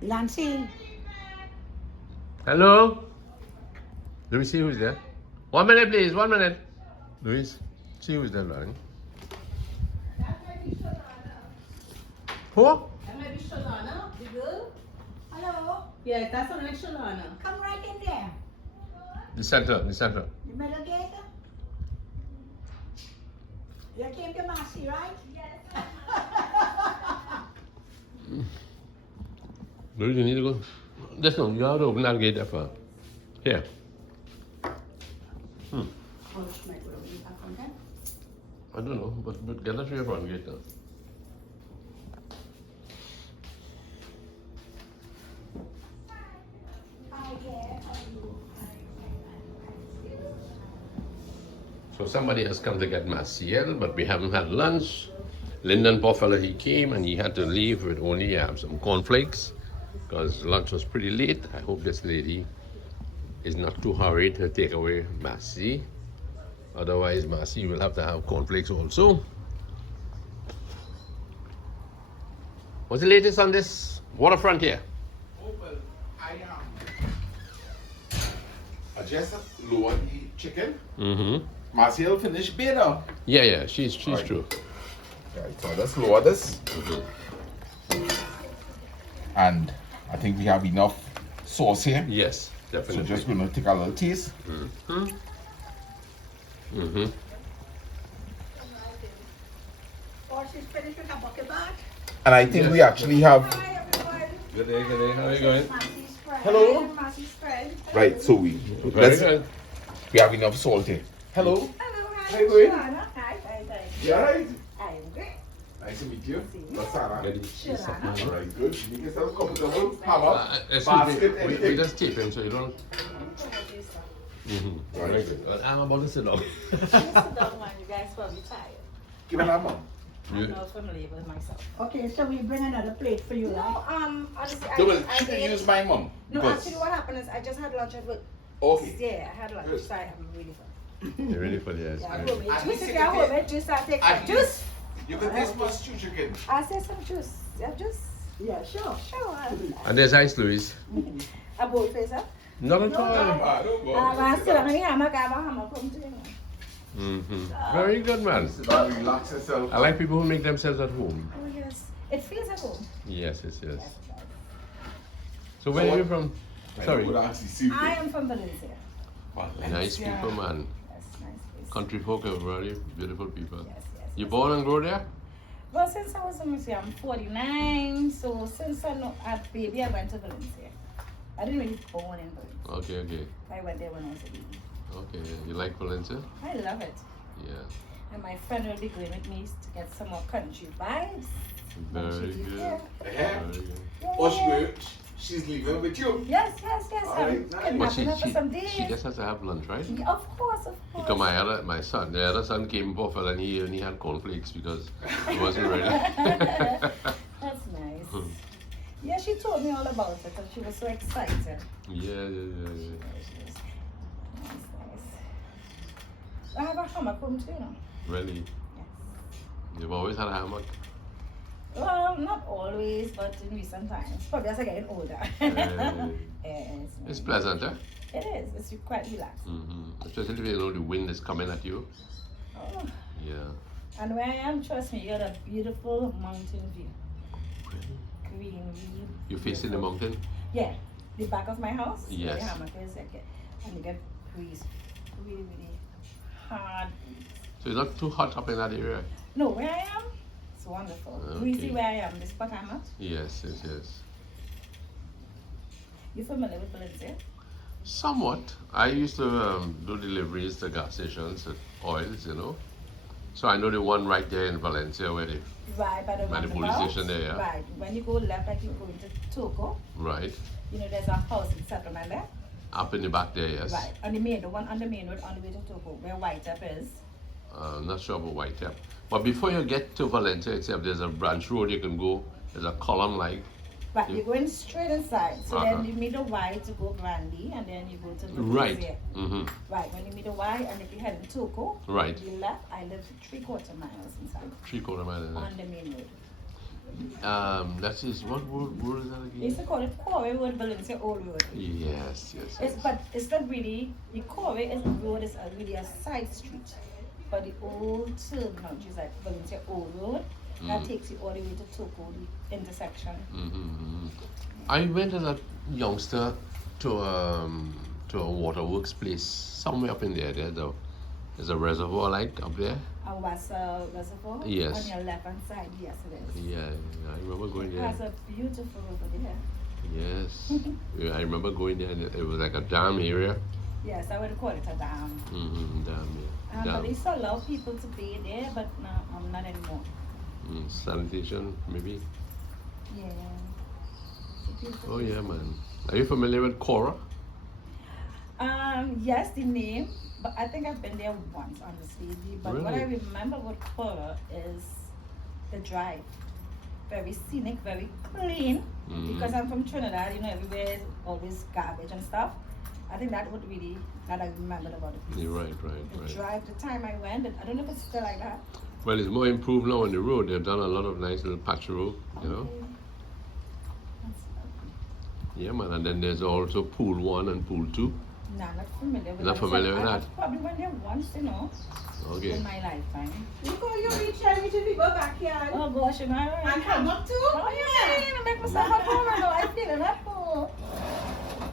Lancy. Hello? Let me see who's there. 1 minute, please. 1 minute. Louise, see who's there, darling. Who? That might be Shalana, the girl. Hello. Yeah, that's not like Shalana. Come right in there. The center, the center. The middle gate. You came to Massey, right? Yes. Louise, you need to go. This one, you have to open that gate there for. Here. Oh, she might go to the back on that. I don't know, but get that to your front gate now. So somebody has come to get Maciel, but we haven't had lunch. Lyndon Buffalo, he came and he had to leave with only some cornflakes because lunch was pretty late. I hope this lady is not too hurried to take away Massey. Otherwise, Massey will have to have cornflakes also. What's the latest on this waterfront here? Oh, well, I just lowered the chicken. Mm-hmm. Marcel finished better. Yeah, she's Right. true. Right, so let's lower this. And I think we have enough sauce here. Yes, So definitely. just gonna take a little taste. Oh, she's finished with her bucket bath. And I think we actually have Hi, everyone. Good day, good day. How are you going? Massey's friend. Hello. Massey's friend. right. So Very good. we have enough salt here. Hello. Hello, hi. How you doing? Joanna. Hi, hi, hi. You alright? I'm good. Nice to meet you. See you. Lasana. Joanna. Alright, good. Make yourself comfortable. Hammer, Excuse basket, me, we anything. just tape him so you don't. Very good. I'm about to sit down. Sit down, man. You guys probably tired. Give an hammer. You- I'm not familiar with myself. Okay, so we bring another plate for you, No, right? honestly, No, I but she can ate- use my mom. No, because- actually, what happened is I just had lunch at work. Okay. Yeah, I had lunch, Good. so I'm really full. You're ready for this? Yeah, Right. go with At juice. least If you you're can home take- with juice, I'll take At some juice. You can taste my stew chicken. I'll say some juice. Yeah, juice. Yeah, sure. Sure. And there's ice, Louise. A bowl face, huh? Not at all. Don't go. I'm still having a hammock. I have a hammock from doing. Very good, man. Sit down, relax yourself. I like people who make themselves at home. Oh, yes. It feels at home. Yes, yes, yes. Yes, it does. So where are you from? Sorry. I am from Valencia. Nice people, man. Yes, nice place. Country folk are very beautiful people. Yes, yes. You born and grow there? Well, since I was, let me see, I'm 49, so since I know a baby, I went to Valencia. I didn't really born in Valencia. Okay, okay. I went there when I was a baby. Okay. You like Valencia? I love it. Yeah. And my friend will be going with me to get some more country vibes. Very good. Yeah. Yeah. Very good. Oh, she's leaving with you. Yes, yes, yes. All I'm right, nice. kidnapping But her for some days. she just has to have lunch, right? Yeah, of course, of course. Because my son, the other son came for and he only had cornflakes because he wasn't ready. That's nice. Yeah, she told me all about it and she was so excited. Yeah. Nice, nice. I have a hammock home too, you know. Really? Yes. You've always had a hammock? Well, not always, but in recent times. Probably as I get older. Yes, It's pleasant, eh? It is. It's quite relaxed. Especially if you know the wind is coming at you. Oh. Yeah. And where I am, trust me, you got a beautiful mountain view. Green view. You facing the mountain? Yeah. The back of my house. Where Yes. the hammock is. And you get breeze. Really, really hard breeze. So it's not too hot up in that area? No, where I am, it's wonderful. Breezy Okay. where I am, the spot I'm at. Yes. You familiar with Valencia? Somewhat. I used to do deliveries to gas stations with oils, you know. So I know the one right there in Valencia where they, Right by the By the police roundabout. station there, yeah. Right. When you go left, like you go into Toco, right, you know there's a housing settlement there. up in the back there, yes. Right. On the main, the one on the main road on the way to Toco, where White Up is. I'm not sure about Whitecap. But before you get to Valencia itself, there's a branch road you can go. There's a column like. Right, you're going straight inside. So Uh-huh. then you meet a Y to go Brandy, and then you go to the Right. Valencia. Right, when you meet a Y, and if you head to Toco, Right. you left, I live 3/4 miles inside, 3/4 mile. Isn't on the main road. it? That is what road is that They again? used to call it Corey Road, Valencia Old Road. Yes. But it's not really, the Corey is road is really a side street. But the old terminal, which is like Valencia Old Road, that takes you all the way to Toco, the intersection. I went as a youngster to a waterworks place somewhere up in there. There's a reservoir like up there. A Wassa Reservoir? Yes. On your left hand side, yes it is. Yeah, I remember going It there. has a beautiful river there. Yes. Yeah, I remember going there and it was like a dam area. Yes, I would call it a dam. Dam, yeah. But Dam. they used to allow people to bathe there, but no, not anymore. Sanitation, maybe. Yeah. It's beautiful. Oh yeah, man. Are you familiar with Cora? Yes, the name, but I think I've been there once, honestly. But what I Really? remember with Cora is the drive. Very scenic, very clean. Because I'm from Trinidad, you know, everywhere is always garbage and stuff. I think that would really, that I remembered about it. You're right. The drive, the time I went, I don't know if it's still like that. Well, it's more improved now on the road. They've done a lot of nice little patch road, you know. Okay. That's lovely. Yeah, man. And then there's also Pool 1 and Pool 2. Nah, not familiar with Not that. familiar with I that? probably went there once, you know, Okay. in my lifetime. Look how you reach and reach if you go backyard. Oh gosh, you know, I And hammock too? Oh yeah, I make myself at home, I know, I feel it at home.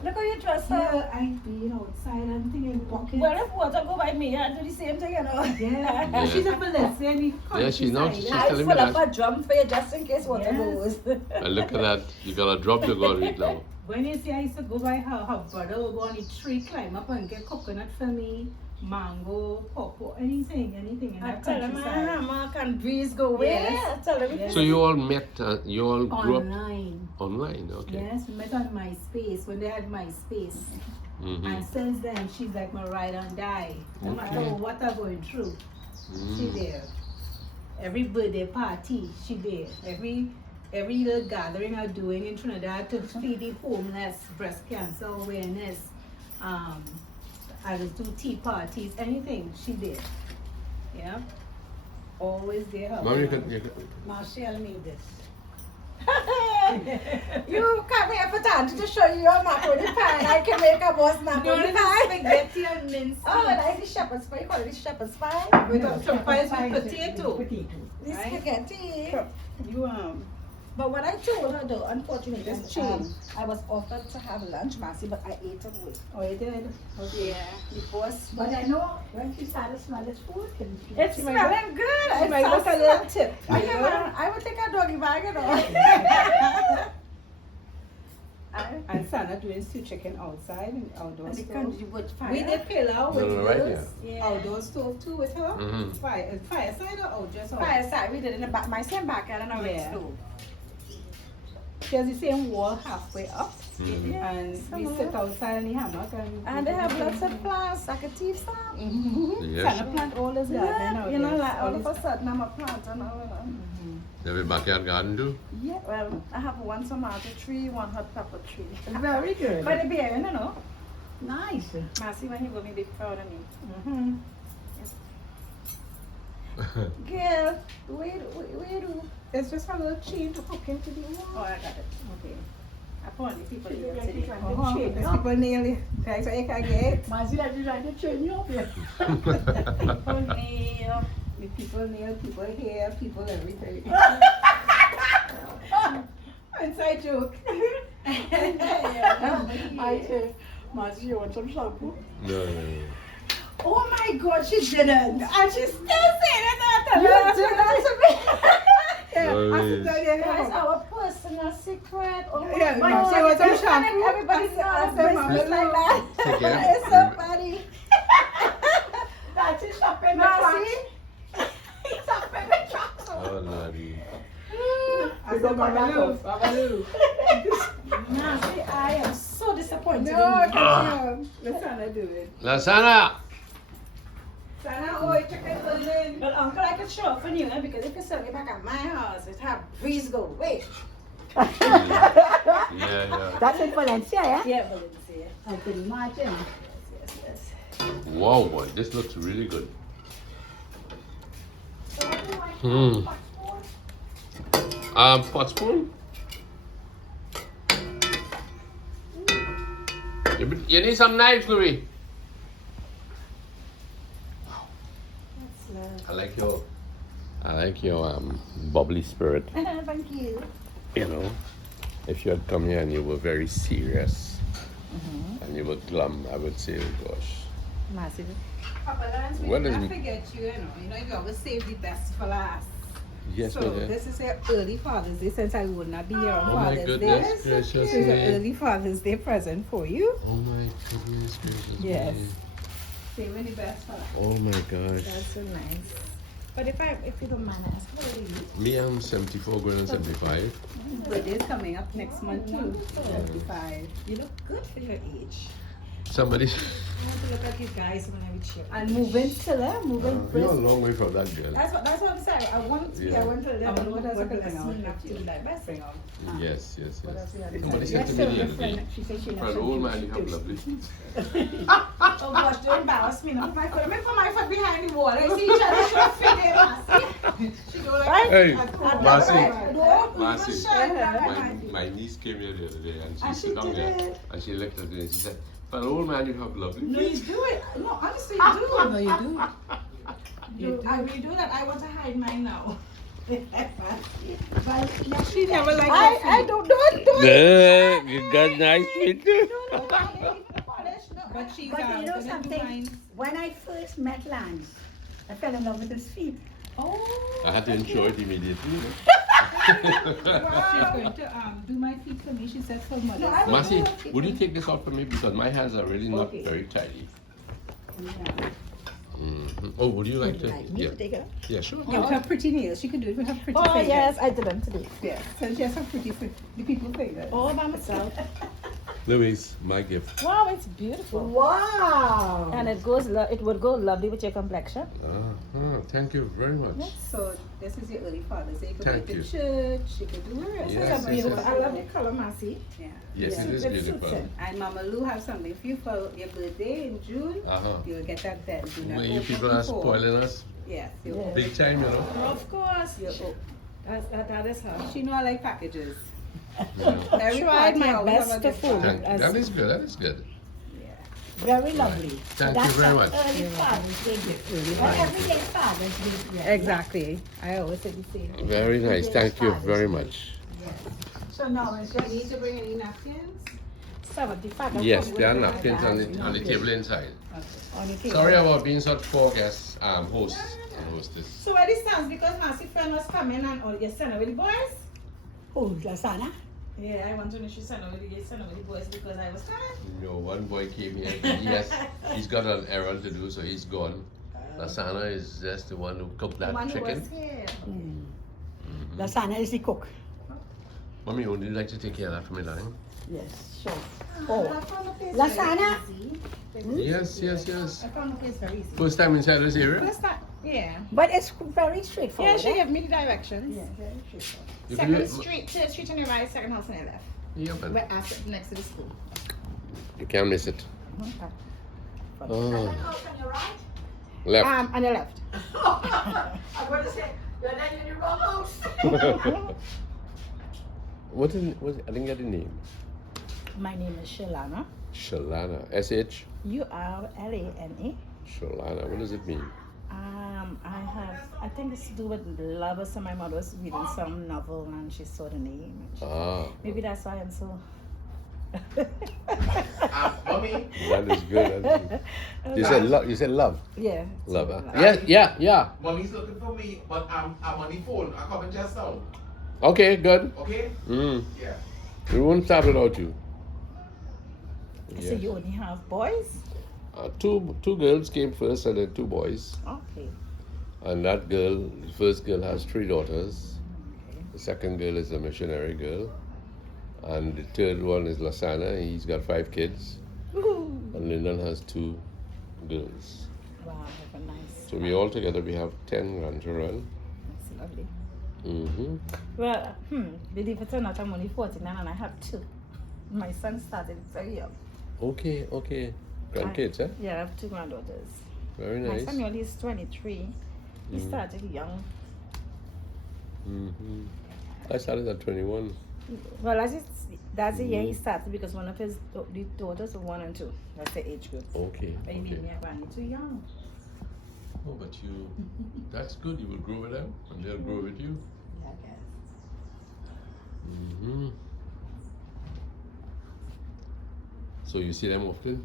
Look how you dress Yeah, her. I've been outside and thinking pockets. Well, if water go by me, I do the same thing, you know. Yeah, Yeah. she's a Balenciaga. Yeah, she knows. She's I telling me full up that. a drum for you just in case water Yes. goes. And look at that. You got a drop to go read now. When you see I used to go by her brother would go on the tree, climb up and get coconut for me, mango, pawpaw, anything in I that tell him, countryside. hammer can breeze go away. Yes. I tell him. Yes. So you all met, you all grew up Online. online, okay. Yes, we met on MySpace when they had MySpace. Mm-hmm. And since then, she's like my ride and die. No matter Okay. what I'm going through, she Mm. there. Every birthday party, she there. Every little gathering I'm doing in Trinidad to feed the homeless, breast cancer awareness, I just do tea parties, anything, she there. Yeah. Always there. Mom, you can, Marcel made this. You come here for time to show you your macaroni pie. I can make a boss macaroni pie. Spaghetti and mince. Oh, like the shepherd's pie. You call it the shepherd's pie? With some pies with potato. The Right. spaghetti. You But what I told her though, unfortunately, Just change. I was offered to have lunch, Marcy, but I ate it away. oh, you did? Okay. Yeah, the boss. But I know when she started smelling food, It's She might smelling good. She might It's get a so little tip. I would take a doggy bag, you know. And Sana doing stew chicken outside and outdoor And the stove. country wood fire. We did pillow with No, right yours. Yeah. Outdoor stove too with her. Mhm. Fireside or out just out? Fireside. We did it in the back, my same backyard and a red Yeah. stove. She has the same wall halfway up. Mhm. And we Similar. sit outside in the hammock And they have lots of plants, like a tea farm. Mm-hmm. Yes. Sana plant all this garden Yeah, out you know, there. like all of a sudden I'm a planter now, you know. You have a backyard garden too? Yeah, well, I have one tomato tree, one hot pepper tree. Very good. But the beer, you know. Nice. Marcy, when you go, me big proud of me. Mm-hmm. Girl, where do? It's just a little change to hook into the wall. Oh, I got it. Okay. Apparently people She's here like today. trying Uh-huh. to change There's up. people nearly. That's what I can get. Marcel, I'm trying to change you up here. People nail. The people near, people here, people everything. Inside joke. I say, Marcel, you want some shampoo? No, no, no. Oh my God, she didn't. And she's still saying it You that. did Yeah, No, I it should tell you. That's our personal secret. Oh my Yeah, God. she was on Everybody- shampoo. Everybody knows business like that. Take care. It's so funny. That's it, stop in the Marcy. truck. Stop in the truck. Oh, Lordy. I said, Babaloo. Marcy, I am so disappointed. No, in you. let Sana do it. Lasana! Sana, oh, chicken filling. But uncle, I can show up for you, because if you sell it back at my house, it have breeze go away. Yeah, yeah. That's in Valencia, yeah? Yeah, Valencia. I can imagine. Yes, yes. Wow, boy, this looks really good. So what do I Hmm. pot spoon? Pot spoon? You need some knives, Louis. That's I like your bubbly spirit. Thank you. You know, if you had come here and you were very serious and you were glum, I would say, oh gosh. Massive. Papa Lance, we What did is- not forget you, you know you always save the best for last. Yes, So my dear. this is an early Father's Day since I would not be here on Oh my Father's goodness Day. gracious This is an me. early Father's Day present for you. Oh my goodness gracious Yes. me. Saving the best for last. Oh my gosh. That's so nice. But if you don't mind, I ask what do you Me, I'm 74 going on 75. Birthday's coming up next month too. 75. You look good for your age. Somebody. I want to look like you guys when I was here. And moving still, moving You're a brisk. long way from that girl. That's what I'm saying. I want to be. Yeah. I want to live. Oh, what else I could bring bring out enough with to you? be like best. Bring on. Yes, yes, What else yes. we have? Somebody Yes, said to so me the your other friend, day, she said she for knows an old man, some you have juice. lovely feet. Oh gosh, don't embarrass me now. Put my foot, let me put my foot behind the wall. I see each other show feet there, Marcy. She go like Right? Hey, I'd Marcy. never- Don't Marcy. even shine that My niece came here the other day and she And sit she down did there it. and she looked at me and she said, for an old man, you have lovely No, you feet. do it. No, honestly, you do. No, you do. I will do that. I want to hide mine now. But She never liked I don't. You got nice feet too. But she's But you know gonna do something? mine. When I first met Lance, I fell in love with his feet. Oh, I had to insure it immediately. she's going to do my feet for me. She said for Mother's No, I Day. will Marcy, do it. would you take this out for me because my hands are really not Okay. very tidy. Yeah. Oh, would you like Would to? you like me Yeah. to take it? Yeah, sure. Yeah, with her pretty nails. She could do it with her pretty Oh fingers. yes, I did them today. Yeah, so she has her pretty the people fingers. All by myself. Louise, my gift. Wow, it's beautiful. Wow. And it goes. It would go lovely with your complexion. Thank you very much. So this is your early Father's Day. You could Thank go to you. church. You could do her. Yes, This yes, is beautiful. yes. I love the color, Marcy. Yeah. Yes, Yeah. it is It suits beautiful. her. And Mama Lou have something for you for your birthday in June. You'll get that then. Do not Well, you open people are before. spoiling us Yes. Yeah. big time, you know. Of course. That is her. She know I like packages. Yeah. Every Tried party my always have best a to gift food. bag. That is good. That is good. Very lovely. Thank That's you very an much. Early Father's Day gift. Well, every day Father's Day. Yeah. Exactly. I always say the same. Very nice. Thank you very much. So now it's You just need to bring any napkins? 75. Yes, there are napkins on the table inside. on the table. Sorry about being such poor guests, hosts and hostess. So where this stands because Marcy friend was coming and all your son with the boys? Who, Lasana? Yeah, I want to know she son with the boys because I was tired. No, one boy came here. He's got an errand to do, so he's gone. Lasana is just the one who cooked The that one who chicken. was here. Lasana is the cook. Mommy, would you like to take care of that for me, darling? Yes, sure. I Oh, found the place Lasana? very easy. Yes. I found the place very easy. First time inside this area? First time, yeah. but it's very Yeah, straightforward. she gave me the directions. Yeah, very straightforward. You can do Second it- street, third street on your right, second house on your left. Yeah, man. But after, next to the school. You can't miss it. Second Oh. house on your right? Left. On your left. I'm going to say, you're then in the wrong house. What I didn't get the name. My name is Shalana. Shalana. S-H? Urlana. Shalana. What does it mean? I think it's to do with love. So my mother was reading some novel and she saw the name. And she, maybe that's why I'm so. Mommy, That is good. That is good. You said love. You said love. Yeah. Love. Love. Yeah. mommy's looking for me, but I'm on the phone. I'm coming just now. Okay, good. Okay? Mm. Yeah. We won't start without you. So Yes. you only have boys? Two girls came first and then two boys. Okay. And that girl, the first girl has 3 daughters. The second girl is a missionary girl. And the third one is Lasana. He's got 5 kids. Woohoo. And Lyndon has 2 girls. Wow, have a nice. So we all together, we have 10 grandchildren. That's lovely. Mm-hmm. Well, believe it or not, I'm only 49 and I have 2. My son started very young. Okay. Grandkids, eh? Yeah, I have 2 granddaughters. Very My nice. son only is 23. He started young. Mm-hmm. I started at 21. Well, that's the year he started because one of his the daughters were 1 and 2. That's the age group. Okay. But he made me a granny too young. Oh, but that's good. You will grow with them and they'll grow with you. Yeah, I guess. Mm-hmm. So you see them often?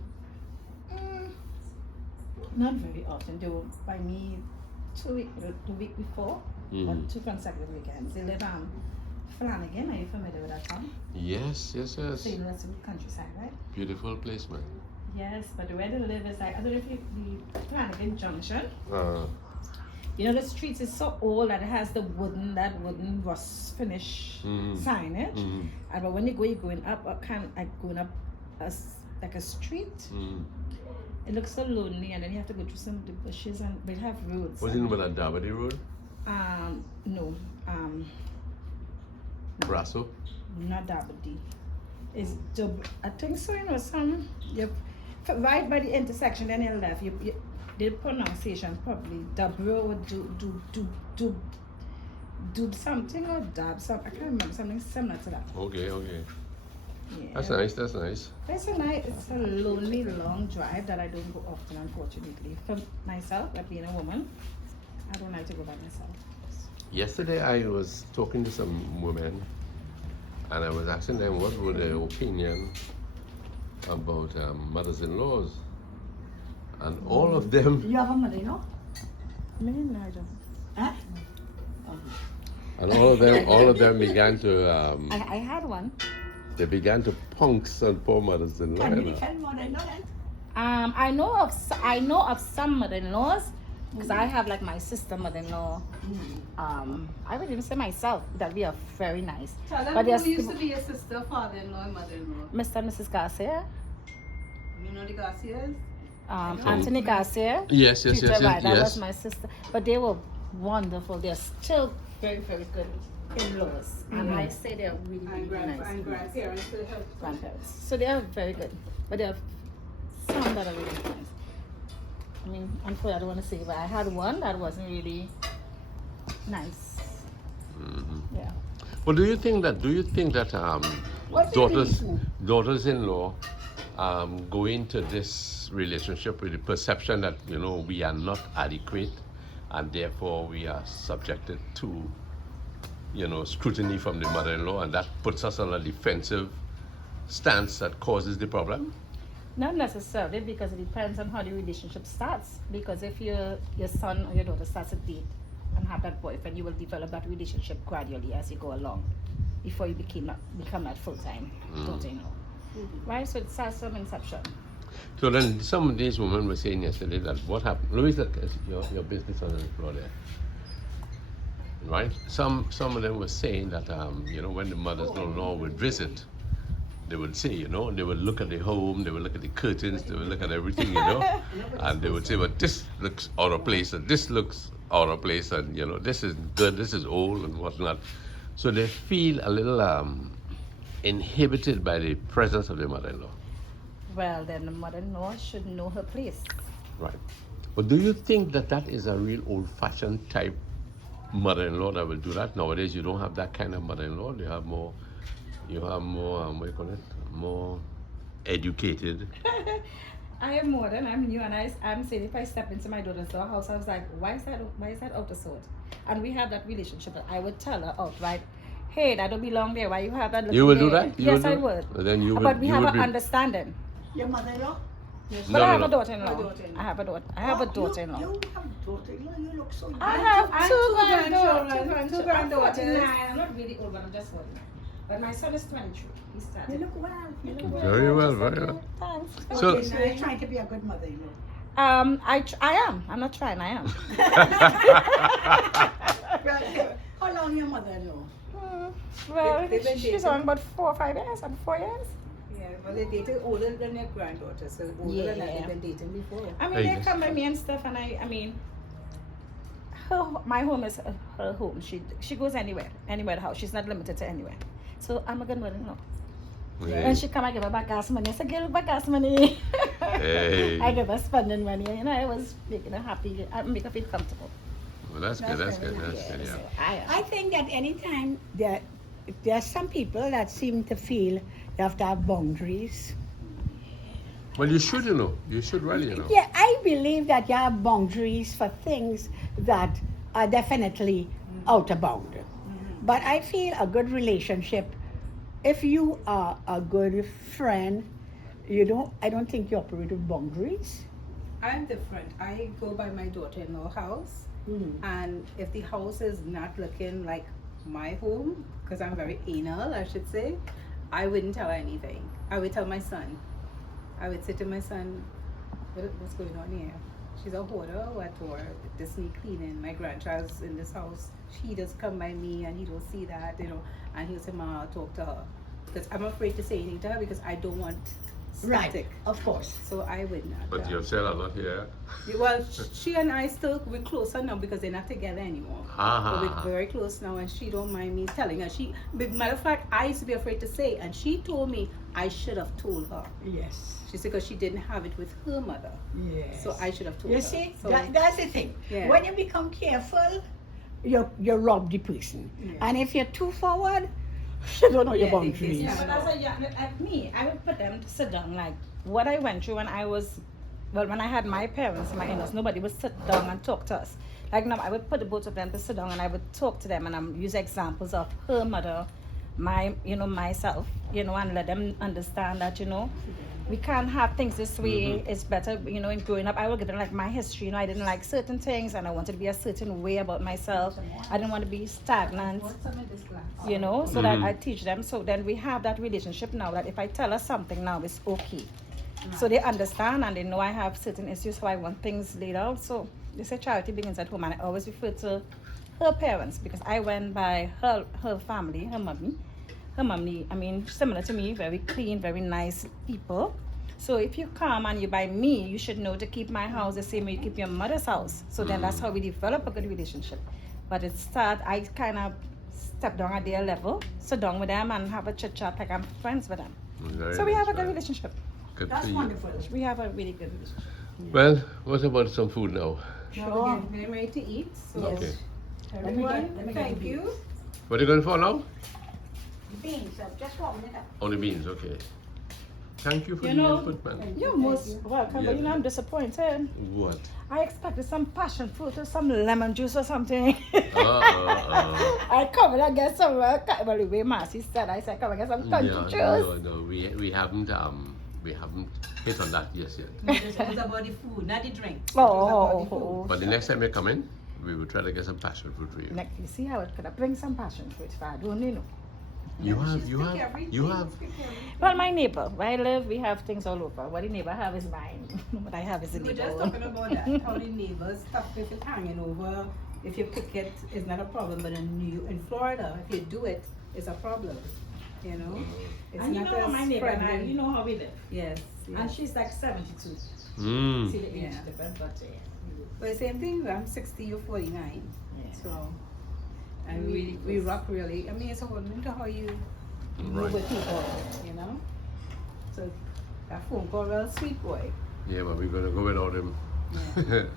Not very often. They were by me the week before, or 2 consecutive weekends. They live on Flanagan. Are you familiar with that town? Yes. So you know that's the countryside, right? Beautiful place, man. Yes, but where they live is like, I don't know if the Flanagan Junction. Uh, You know, the streets is so old that it has the wooden rust finish signage. And but when you're going up, going up like a street, it looks so lonely, and then you have to go through some of the bushes, and we have roads. what's the name of that Davide Road? No, Brasso? not Dabadi. It's I think so. You know, right by the intersection, then you left. The pronunciation probably Dabro or do something or dab something. I can't remember, something similar to that. Okay. Yeah. That's nice. It's a lonely long drive that I don't go often, unfortunately. For myself, like being a woman, I don't like to go by myself. Yesterday I was talking to some women and I was asking them what were their opinion about mothers-in-laws. And all of them, You have a mother-in-law? Me, no, I don't. Huh? and all of them began to, I had one. they began to punks on poor mothers-in-law. Can you you know. defend mother-in-law then? I know of some mother-in-laws because I have like my sister mother-in-law. I would even say myself that we are very nice. Tell them But who there's used to be your sister, father-in-law, and mother-in-law. Mr. and Mrs. Garcia, You know the Garcias? Anthony Garcia. Yes, yes, Tita, yes, right, that yes. was my sister. But they were wonderful. They're still very, very good in-laws. And I say they're really, And, really nice. and grandparents still help. Grandparents. So they are very good. But there are some that are really nice. I mean, unfortunately, I don't want to say, but I had one that wasn't really nice. Yeah. Well, do you think that What's the reason? daughters-in-law go into this relationship with the perception that we are not adequate, and therefore we are subjected to scrutiny from the mother-in-law, and that puts us on a defensive stance that causes the problem? Not necessarily, because it depends on how the relationship starts. Because if your son or your daughter starts a date and have that boyfriend, you will develop that relationship gradually as you go along, before you become that full-time daughter-in-law. Right? So it starts from inception. So then some of these women were saying yesterday that what happened, Louisa, your business on the floor there, right? Some of them were saying that when the mothers-in-law would visit, they would say, they would look at the home, they would look at the curtains, they would look at everything, and they would say, well, this looks out of place, and this looks out of place, and this is good, this is old, and whatnot. So they feel a little inhibited by the presence of the mother-in-law. Well, then the mother-in-law should know her place. Right. But do you think that is a real old-fashioned type mother-in-law that will do that? Nowadays, you don't have that kind of mother-in-law. You have more, what do you call it? More educated. I am modern, I'm new, and I'm saying if I step into my daughter's house, I was like, why is that out of sort? And we have that relationship that I would tell her outright, hey, that don't belong there. Why you have that? You would do there? that? Yes, I would. Then you would. But we you have would an understanding. Your mother-in-law? But I have no. a daughter-in-law. My daughter-in-law. I have a daughter. I have a daughter-in-law. You have a daughter-in-law? You look so young. I have I have two two granddaughters. two granddaughters. I'm 49. I'm not really old, but I'm just 49. But my son is 23. He's You starting. look well. You look well. Very well, very well. Thanks. So- Okay, so you're trying to be a good mother-in-law. I am. I'm not trying. I am. How long your mother-in-law? Well, They've been she's dating. on about 4 or 5 years, and 4 years. Yeah, well, they dated older than their granddaughter, so older than that Yeah. they've been dating before. I mean, Hey, they yes. come by me and stuff, and I mean, my home is her home. She goes anywhere the house. She's not limited to anywhere. So I'm a good mother-in-law. Yeah. When she come, I give her back gas money. I say, give her back gas money. Hey. I give her spending money. I was making her happy. I make her feel comfortable. Well, that's good. That's good. That's good. Yeah. So I I think that anytime there are some people that seem to feel you have to have boundaries. Well, you should, You should really, Yeah, I believe that you have boundaries for things that are definitely out of bound. But I feel a good relationship, if you are a good friend, I don't think you operate with boundaries. I'm different. I go by my daughter-in-law house, and if the house is not looking like my home, because I'm very anal, I should say, I wouldn't tell her anything. I would tell my son. I would say to my son, what's going on here? She's a hoarder, what for? This need cleaning. My grandchild's in this house. He does come by me and he don't see that, and he'll say, Ma, I'll talk to her. Because I'm afraid to say anything to her because I don't want static. Of course. So I would not. But your said are not here. Well, she and I we're closer now because they're not together anymore. Uh-huh. But we're very close now, and she don't mind me telling her. Matter of fact, I used to be afraid to say, and she told me I should have told her. Yes. She said because she didn't have it with her mother, Yes. so I should have told You her. see, So, that's the thing. Yeah. When you become careful, you rob the person. Yeah. And if you're too forward, you don't know your Yeah, boundaries. Yeah. but as a young, at me, I would put them to sit down. Like what I went through when I had my parents, my in-laws, nobody would sit down and talk to us. Like now, I would put the both of them to sit down and I would talk to them and use examples of her mother, myself, and let them understand that, we can't have things this way. It's better, in growing up. I would give them like my history. I didn't like certain things and I wanted to be a certain way about myself. I didn't want to be stagnant, so that I teach them. So then we have that relationship now that if I tell her something now, it's okay. So they understand and they know I have certain issues, so I want things laid out. So they say charity begins at home, and I always refer to her parents because I went by her family, her mommy. Her mommy, similar to me, very clean, very nice people. So if you come and you buy me, you should know to keep my house the same way you keep your mother's house. So then that's how we develop a good relationship. But I kind of step down at their level, sit down with them and have a chit chat like I'm friends with them. So we have a good relationship. Good That's for you. wonderful. We have a really good relationship. Well, what about some food now? Sure. Getting ready to eat. So Okay. everyone, Let me get thank the you. What are you going for now? Beans, just warming it up. Only beans, okay. Thank you for You the know- input, man. You're most welcome, but Yeah. I'm disappointed. What? I expected some passion fruit or some lemon juice or something. Uh-uh. I come and I get some, well, the way Marcy said, I said, come and get some country juice. No, we haven't hit on that yet. It's about the food, not the drink. Oh. But the next time you come in, we will try to get some passion fruit for you. Like, you see how it could I bring some passion fruit if I don't know. You have. Well, my neighbor, where I live, we have things all over. What the neighbor have is mine. What I have is the We were neighbor. just talking about that. How the neighbors stuff if it's hanging over. If you pick it, it's not a problem. But in Florida, if you do it, it's a problem. It's And you not know as my neighbor and I, friendly. you know how we live. Yes. And she's like 72. Mm. See the age Yeah. difference, but But the same thing, I'm 60, you're 49. yeah. So, and Really we close. rock really. It's according to how you move Right. with people, So, that phone call, real sweet boy. Yeah, but we're gonna go without him.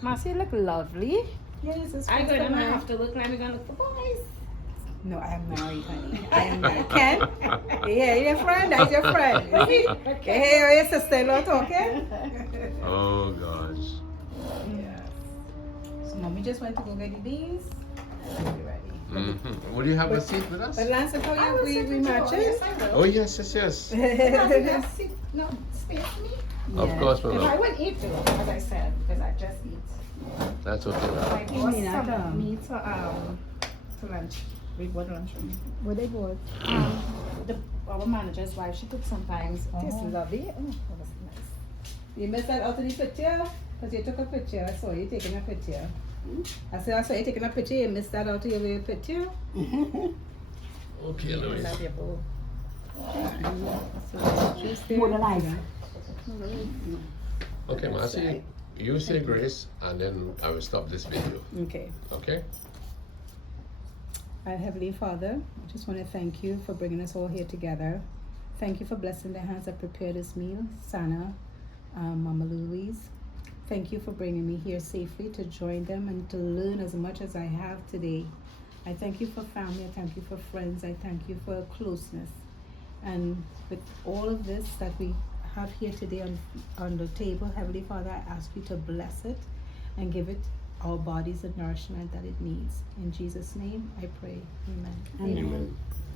Marcy look lovely. Yes, it's I go to to my my after work and we're gonna look for boys. No, I am married, honey. I am married. Ken? Yeah, your friend, that's your friend. You see? Okay, here your sister-in-law talking. Oh gosh. Yeah. So, mommy just went to go get the beans. I'll be ready. Mm-hmm. Will you have a seat with us? But Lance, how you we matching? Oh yes. No, space me. Of course, If I madam. would eat though, as I said, because I just eat. That's okay, madam. I bought some meat to lunch. We bought lunch. What they bought? Our manager's wife, she cooks sometimes. It tastes lovely. Oh, that was nice. You missed that out of the picture? Because you took a picture. I saw you taking a picture. I saw you taking a picture. You missed that out of your picture. Okay, Louise. Love your bowl. More than I. Okay, Marcy, you say grace, and then I will stop this video. Okay. Okay? Our Heavenly Father, I just want to thank you for bringing us all here together. Thank you for blessing the hands that prepared this meal, Sana, Mama Louise. Thank you for bringing me here safely to join them and to learn as much as I have today. I thank you for family, I thank you for friends, I thank you for closeness. And with all of this that we have here today on the table, Heavenly Father, I ask you to bless it and give it our bodies the nourishment that it needs. In Jesus' name I pray. Amen. Amen.